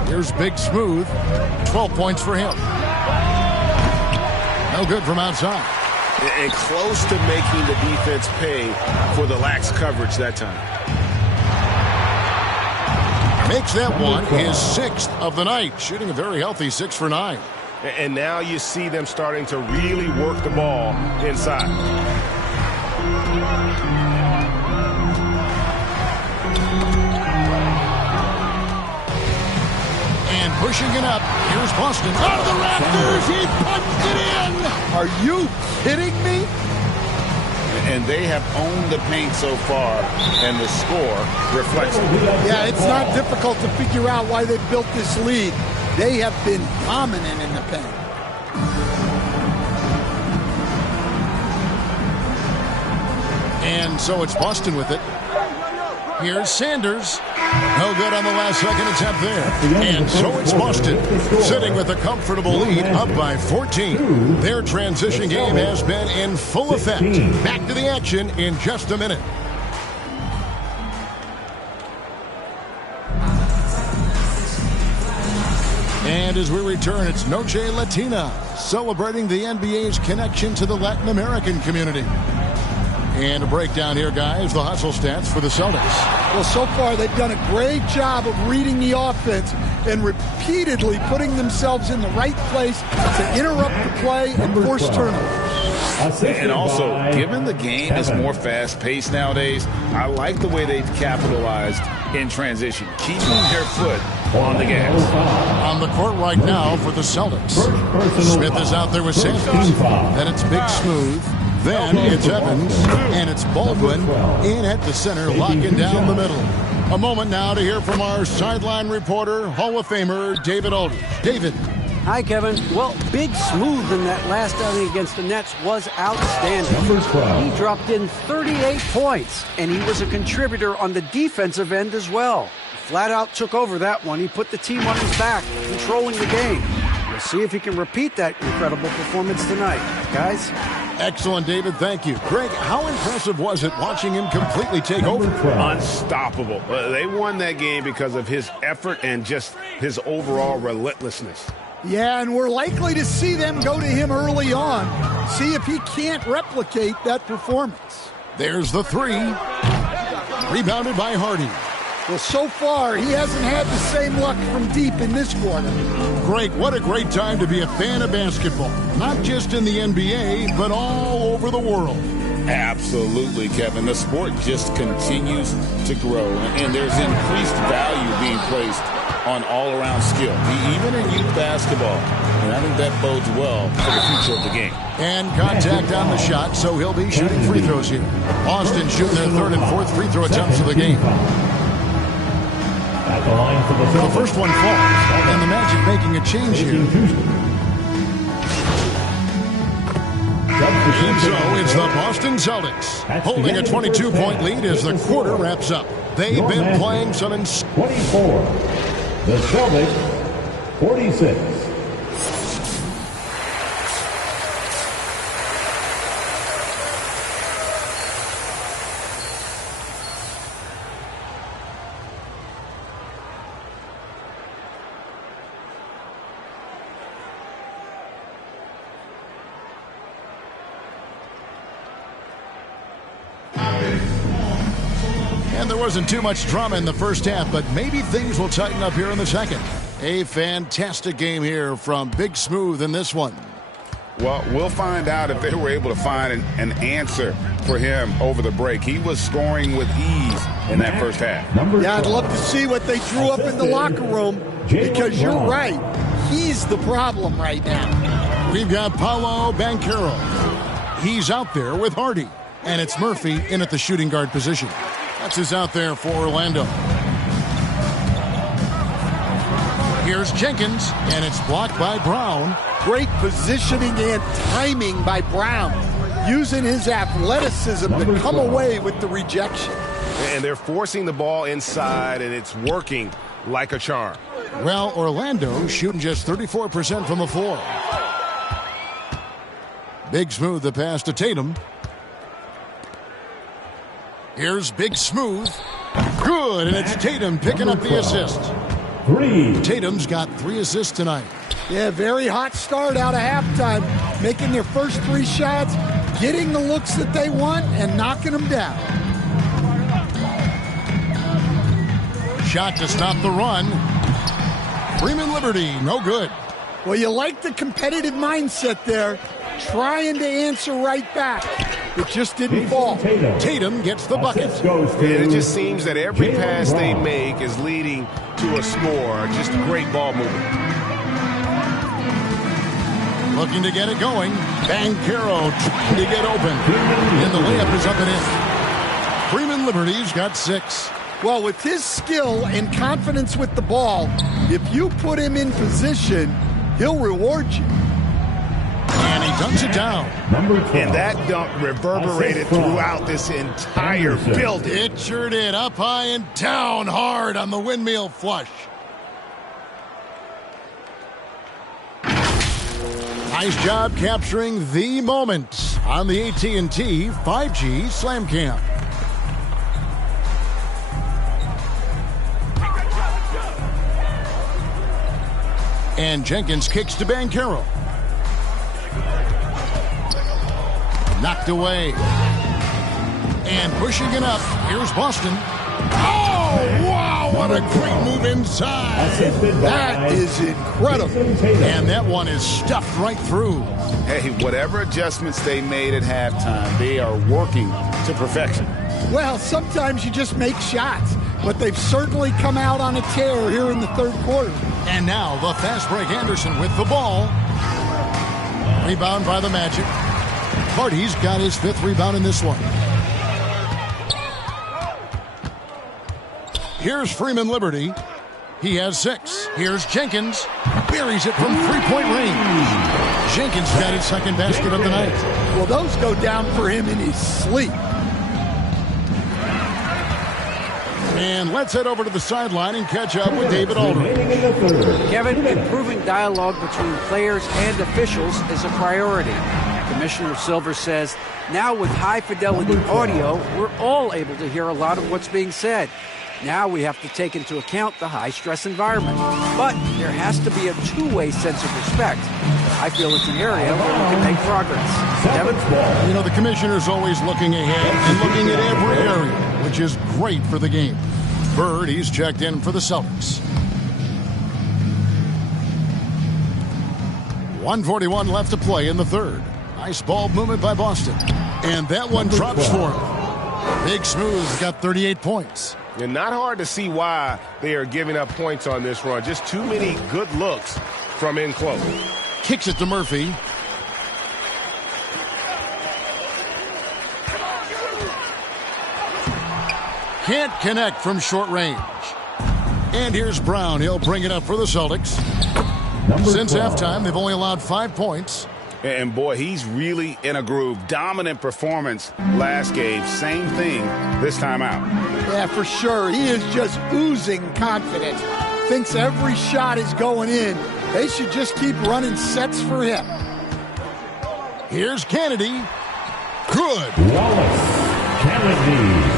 Here's Big Smooth. 12 points for him. No good from outside. And close to making the defense pay for the lax coverage that time. Makes that one his 6th of the night, shooting a very healthy 6 for 9. And now you see them starting to really work the ball inside. And pushing it up, here's Boston. Out of the rafters, he punched it in! Are you kidding me? And they have owned the paint so far, and the score reflects it. Yeah, it's not difficult to figure out why they built this lead. They have been dominant in the paint. And so it's Boston with it. Here's Sanders. No good on the last second attempt there. And so it's Boston, sitting with a comfortable lead, up by 14. Their transition game has been in full effect. Back to the action in just a minute. And as we return, it's Noche Latina, celebrating the NBA's connection to the Latin American community. And a breakdown here, guys, the hustle stats for the Celtics. Well, so far they've done a great job of reading the offense and repeatedly putting themselves in the right place to interrupt the play and force turnovers. And also, given the game is more fast-paced nowadays, I like the way they've capitalized in transition, keeping their foot on the gas. On the court right now for the Celtics. Smith is out there with Sanders. Then it's Big Smooth. Then it's Evans, and it's Baldwin in at the center, locking down the middle. A moment now to hear from our sideline reporter, Hall of Famer David Aldridge. David. Hi, Kevin. Well, Big Smooth in that last outing against the Nets was outstanding. He dropped in 38 points, and he was a contributor on the defensive end as well. Flat out took over that one. He put the team on his back, controlling the game. We'll see if he can repeat that incredible performance tonight. Guys? Excellent, David. Thank you. Greg, how impressive was it watching him completely take over? Unstoppable. They won that game because of his effort and just his overall relentlessness. Yeah, and we're likely to see them go to him early on. See if he can't replicate that performance. There's the three. Rebounded by Hardy. Well, so far, he hasn't had the same luck from deep in this quarter. Greg, what a great time to be a fan of basketball. Not just in the NBA, but all over the world. Absolutely, Kevin. The sport just continues to grow, and there's increased value being placed on all-around skill, even in youth basketball. And I think that bodes well for the future of the game. And contact on the shot, so he'll be shooting free throws here. Boston shooting their third and fourth free throw attempts of the game. At the line for the Celtics. The first one falls, and the Magic making a change here. And so it's the Boston Celtics holding a 22-point lead as the quarter wraps up. They've been playing some 24. The Celtics 46. And there wasn't too much drama in the first half, but maybe things will tighten up here in the second. A fantastic game here from Big Smooth in this one. Well, we'll find out if they were able to find an answer for him over the break. He was scoring with ease in that first half. Yeah, I'd love to see what they drew up in the locker room, because you're right. He's the problem right now. We've got Paolo Banchero. He's out there with Hardy. And it's Murphy in at the shooting guard position. That's who's out there for Orlando. Here's Jenkins, and it's blocked by Brown. Great positioning and timing by Brown, using his athleticism to come away with the rejection. And they're forcing the ball inside, and it's working like a charm. Well, Orlando shooting just 34% from the floor. Big Smooth the pass to Tatum. Here's Big Smooth. Good, and it's Tatum picking up the assist. Tatum's got 3 assists tonight. Yeah, very hot start out of halftime. Making their first 3 shots, getting the looks that they want, and knocking them down. Shot to stop the run. Freeman Liberty, no good. Well, you like the competitive mindset there, trying to answer right back. It just didn't fall. Tatum gets the bucket. And it just seems that every pass they make is leading to a score. Just great ball movement. Looking to get it going. Banchero trying to get open. And the layup is up and in. Freeman Liberty's got 6. Well, with his skill and confidence with the ball, if you put him in position, he'll reward you. And he dunks it down. And that dunk reverberated throughout this entire building. It sure did. Up high and down hard on the windmill flush. Nice job capturing the moment on the AT&T 5G Slam Cam. And Jenkins kicks to Banchero. Knocked away. And pushing it up. Here's Boston. Oh, wow, what a great move inside. That is incredible. And that one is stuffed right through. Hey, whatever adjustments they made at halftime, they are working to perfection. Well, sometimes you just make shots, but they've certainly come out on a tear here in the third quarter. And now the fast break Anderson with the ball. Rebound by the Magic. Hardy's got his 5th rebound in this one. Here's Freeman Liberty. He has 6. Here's Jenkins. Buries it from 3-point range. Jenkins got his 2nd basket of the night. Well, those go down for him in his sleep. And let's head over to the sideline and catch up with David Aldridge. Kevin, improving dialogue between players and officials is a priority. Commissioner Silver says, now with high-fidelity audio, we're all able to hear a lot of what's being said. Now we have to take into account the high-stress environment. But there has to be a two-way sense of respect. I feel it's an area where we can make progress. Kevin? You know, the commissioner's always looking ahead and looking at every area, which is great for the game. Bird, he's checked in for the Celtics. 1:41 left to play in the third. Nice ball movement by Boston. And that one drops for him. Big Smooth's got 38 points. And not hard to see why they are giving up points on this run. Just too many good looks from in close. Kicks it to Murphy. Can't connect from short range. And here's Brown. He'll bring it up for the Celtics. Since halftime, they've only allowed 5 points. And boy, he's really in a groove. Dominant performance last game. Same thing this time out. Yeah, for sure. He is just oozing confidence. Thinks every shot is going in. They should just keep running sets for him. Here's Kennedy. Good. Wallace Kennedy.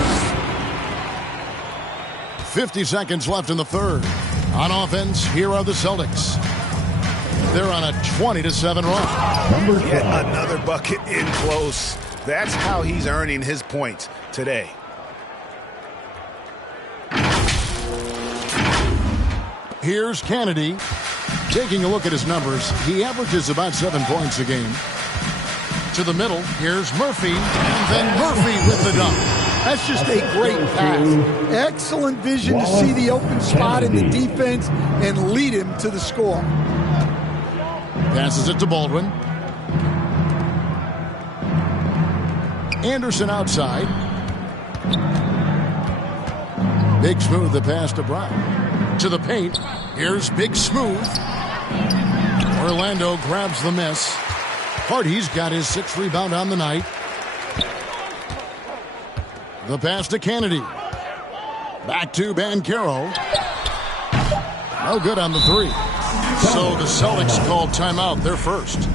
50 seconds left in the third. On offense, here are the Celtics. They're on a 20-7 run. Yet another bucket in close. That's how he's earning his points today. Here's Kennedy. Taking a look at his numbers, he averages about 7 points a game. to the middle. Here's Murphy, and then Murphy with the dunk. That's just a great pass. Excellent vision to see the open spot in the defense and lead him to the score. Passes it to Baldwin. Anderson outside. Big Smooth, the pass to Brown. To the paint. Here's Big Smooth. Orlando grabs the miss. Hardy's got his 6th rebound on the night. The pass to Kennedy. Back to Banchero. No good on the 3. So the Celtics called timeout, their first.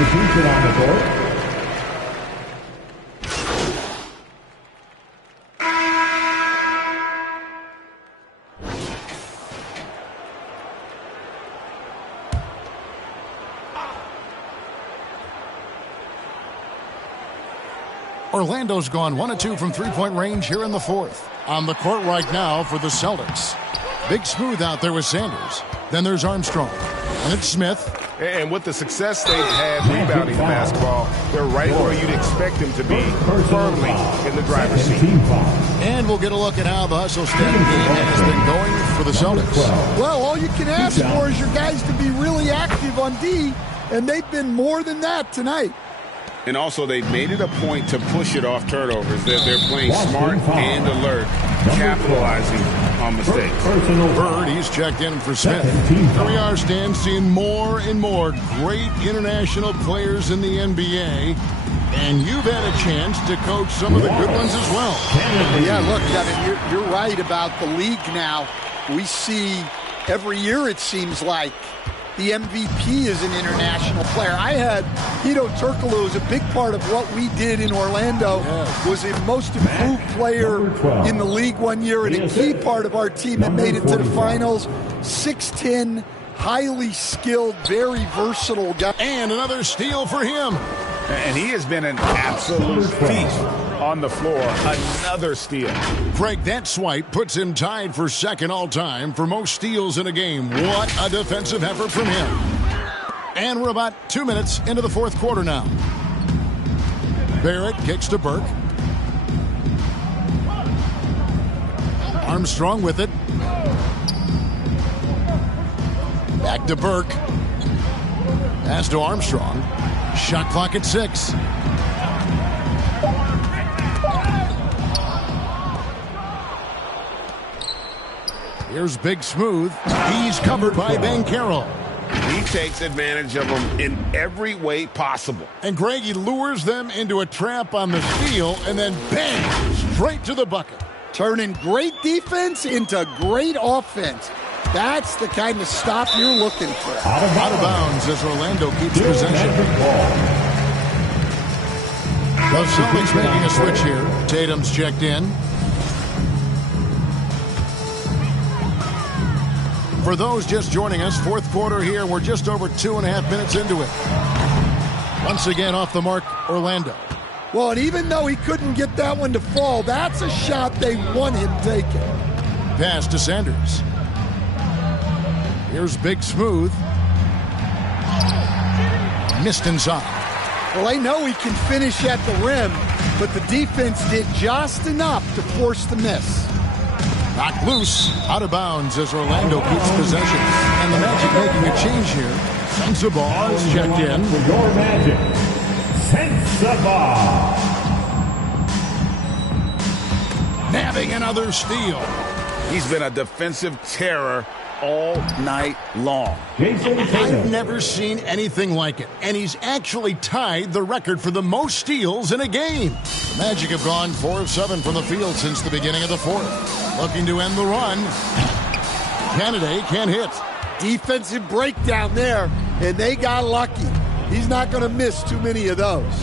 Substitution on the court. Orlando's gone 1 of 2 from three-point range here in the 4th. On the court right now for the Celtics. Big Smooth out there with Sanders. Then there's Armstrong. And it's Smith. And with the success they've had rebounding the basketball, they're right where you'd expect them to be, firmly in the driver's seat. And we'll get a look at how the hustle step game has been going for the Celtics. Well, all you can ask for is your guys to be really active on D, and they've been more than that tonight. And also, they've made it a point to push it off turnovers. They're playing smart and alert, capitalizing on mistakes. Bird, he's checked in for Smith. Here we are, Stan, seeing more and more great international players in the NBA. And you've had a chance to coach some of the good ones as well. Yeah, look, Kevin, you're right about the league now. We see every year, it seems like, the MVP is an international player. I had Hedo Turkoglu, who's a big part of what we did in Orlando, was a most improved player in the league one year and a key part of our team that made it to the finals. 6'10", highly skilled, very versatile guy. And another steal for him. And he has been an absolute feast on the floor. Another steal. Craig, that swipe puts him tied for 2nd all-time for most steals in a game. What a defensive effort from him. And we're about 2 minutes into the 4th quarter now. Barrett kicks to Burke. Armstrong with it. Back to Burke. Pass to Armstrong. Shot clock at 6. Here's Big Smooth. He's covered by Banchero. He takes advantage of them in every way possible. And Greg, he lures them into a trap on the steal, and then bang, straight to the bucket. Turning great defense into great offense. That's the kind of stop you're looking for. Out of bounds as Orlando keeps possession. The Celtics making a switch here. Tatum's checked in. For those just joining us, 4th quarter here. We're just over 2.5 minutes into it. Once again off the mark, Orlando. Well, and even though he couldn't get that one to fall, that's a shot they want him taking. Pass to Sanders. Here's Big Smooth. Missed inside. Well, I know he can finish at the rim, but the defense did just enough to force the miss. Knocked loose, out of bounds as Orlando keeps possession. And the Magic making a change here. Sensabaugh is checked in. For your Magic, Sensabaugh. Nabbing another steal. He's been a defensive terror all night long. I've never seen anything like it. And he's actually tied the record for the most steals in a game. The Magic have gone 4 of 7 from the field since the beginning of the 4th. Looking to end the run. Kennedy can't hit. Defensive breakdown there, and they got lucky. He's not going to miss too many of those.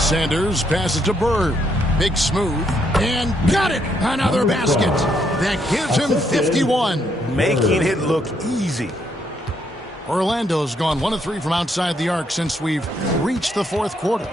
Sanders passes to Bird. Big Smooth, and got it! Another basket. That gives him 51. Making it look easy. Orlando's gone 1 of 3 from outside the arc since we've reached the fourth quarter.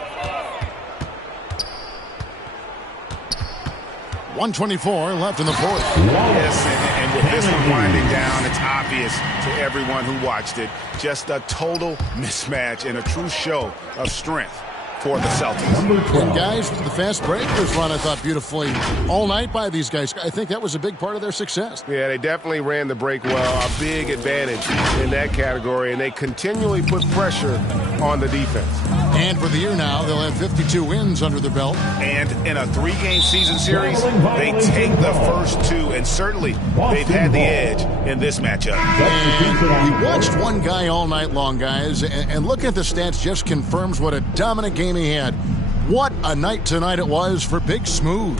1:24 left in the fourth. Yes, and with this one winding down, it's obvious to everyone who watched it. Just a total mismatch and a true show of strength for the Celtics. And guys, the fast break was run, I thought, beautifully all night by these guys. I think that was a big part of their success. Yeah, they definitely ran the break well. A big advantage in that category, and they continually put pressure on the defense. And for the year now, they'll have 52 wins under their belt. And in a 3-game season series, they take the first 2, and certainly they've had the edge in this matchup. And we watched one guy all night long, guys, and looking at the stats just confirms what a dominant game he had. What a night tonight it was for Big Smooth.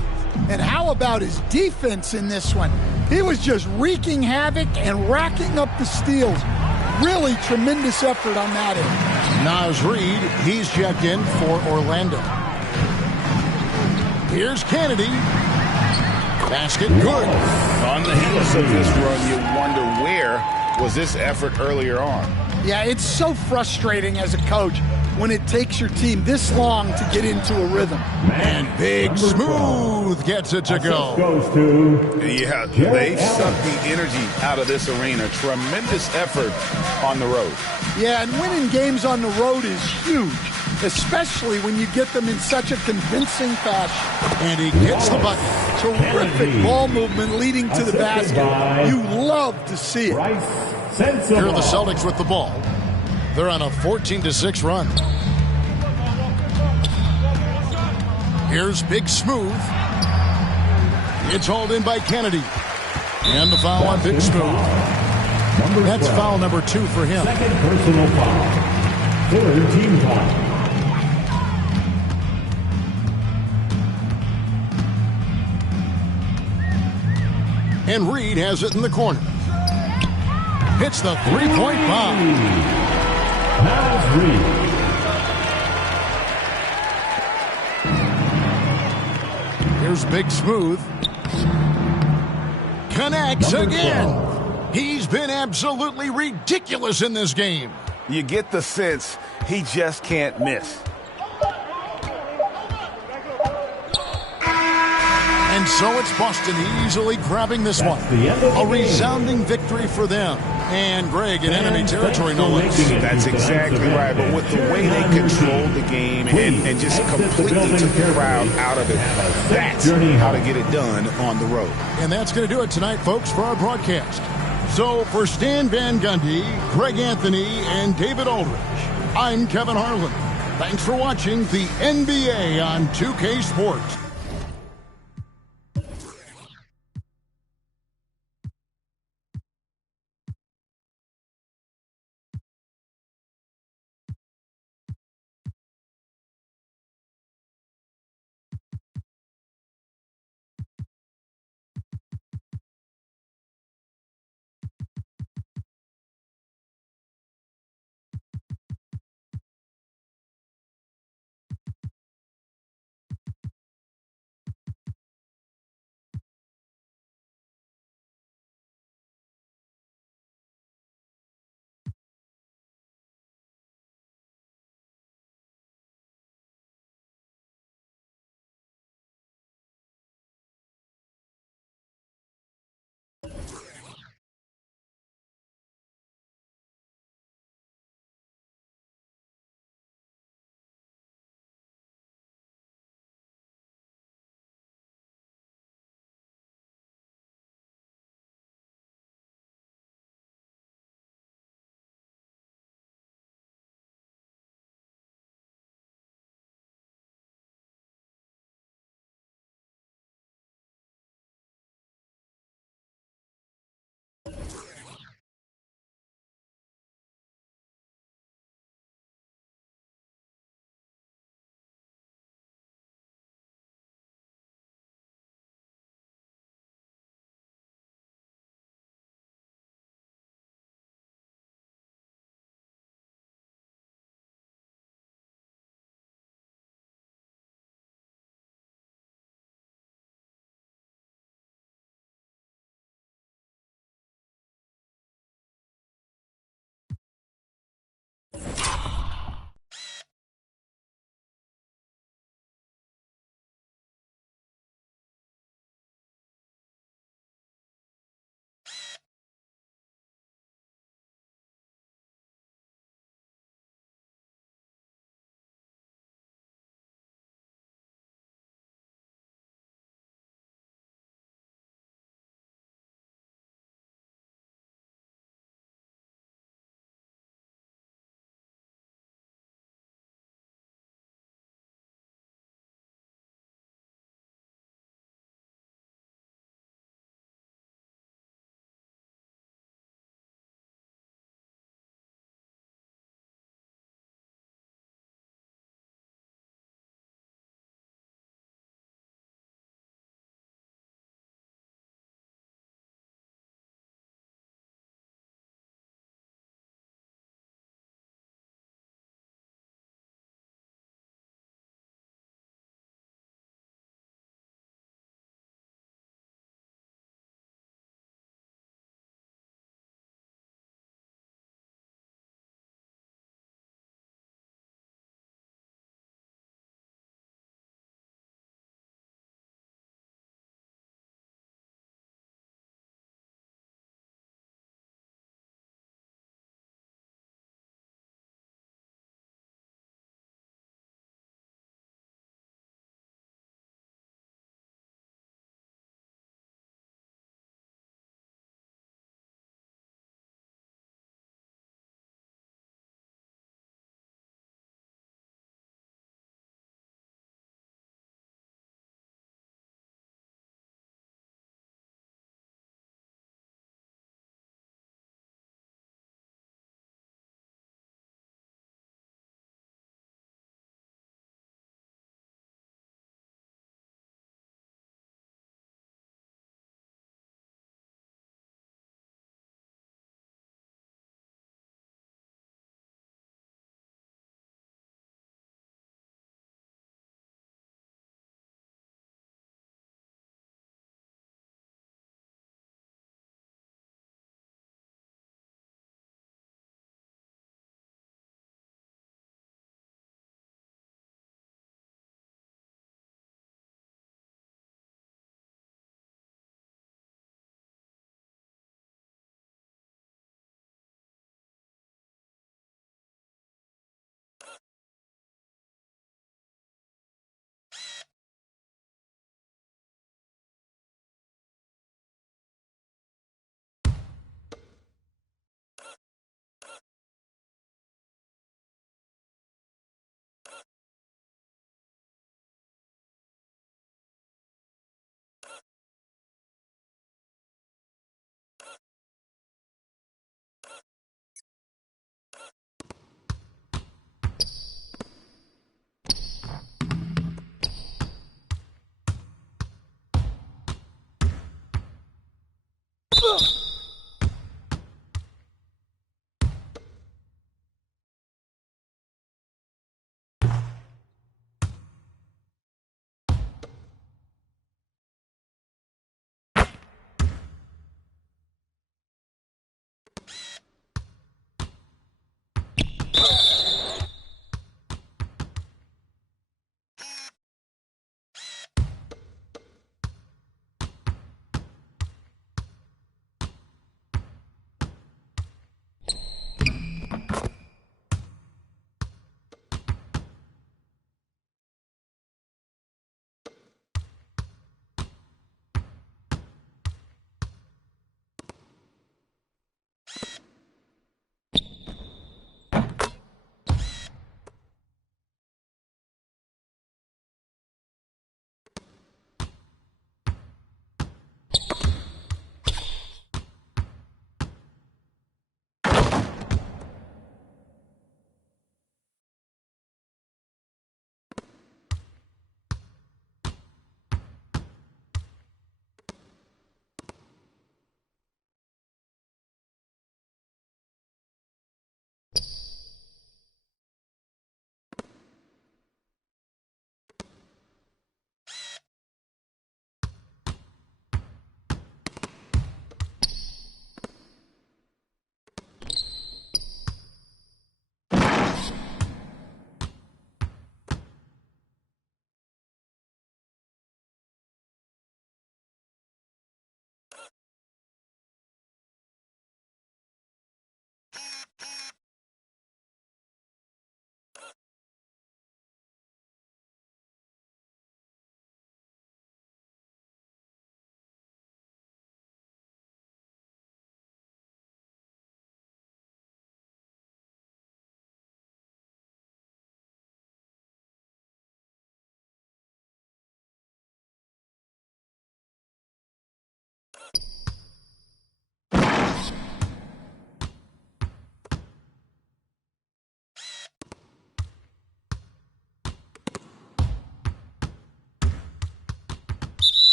And how about his defense in this one? He was just wreaking havoc and racking up the steals. Really tremendous effort on that end. Naz Reid, he's checked in for Orlando. Here's Kennedy. Basket good. On the heels of this run, you wonder where was this effort earlier on. Yeah, it's so frustrating as a coach when it takes your team this long to get into a rhythm. And Big Smooth gets it to go. Yeah, they sucked the energy out of this arena. Tremendous effort on the road. Yeah, and winning games on the road is huge, especially when you get them in such a convincing fashion. And he gets the bucket. Terrific ball movement leading to the basket. You love to see it. Here are the Celtics with the ball. They're on a 14-6 run. Here's Big Smooth. It's hauled in by Kennedy. And the foul on Big Smooth. That's foul number 2 for him. Second personal foul. Third team foul. And Reid has it in the corner. Hits the three-point bomb. Naz Reid. Here's Big Smooth. Connects again. He's been absolutely ridiculous in this game. You get the sense he just can't miss. And so it's Boston easily grabbing this one. A resounding victory for them. And Greg in enemy territory, no less. That's exactly right. But with the way they controlled the game and just completely took the crowd out of it, that's how to get it done on the road. And that's going to do it tonight, folks, for our broadcast. So for Stan Van Gundy, Greg Anthony, and David Aldridge, I'm Kevin Harlan. Thanks for watching the NBA on 2K Sports.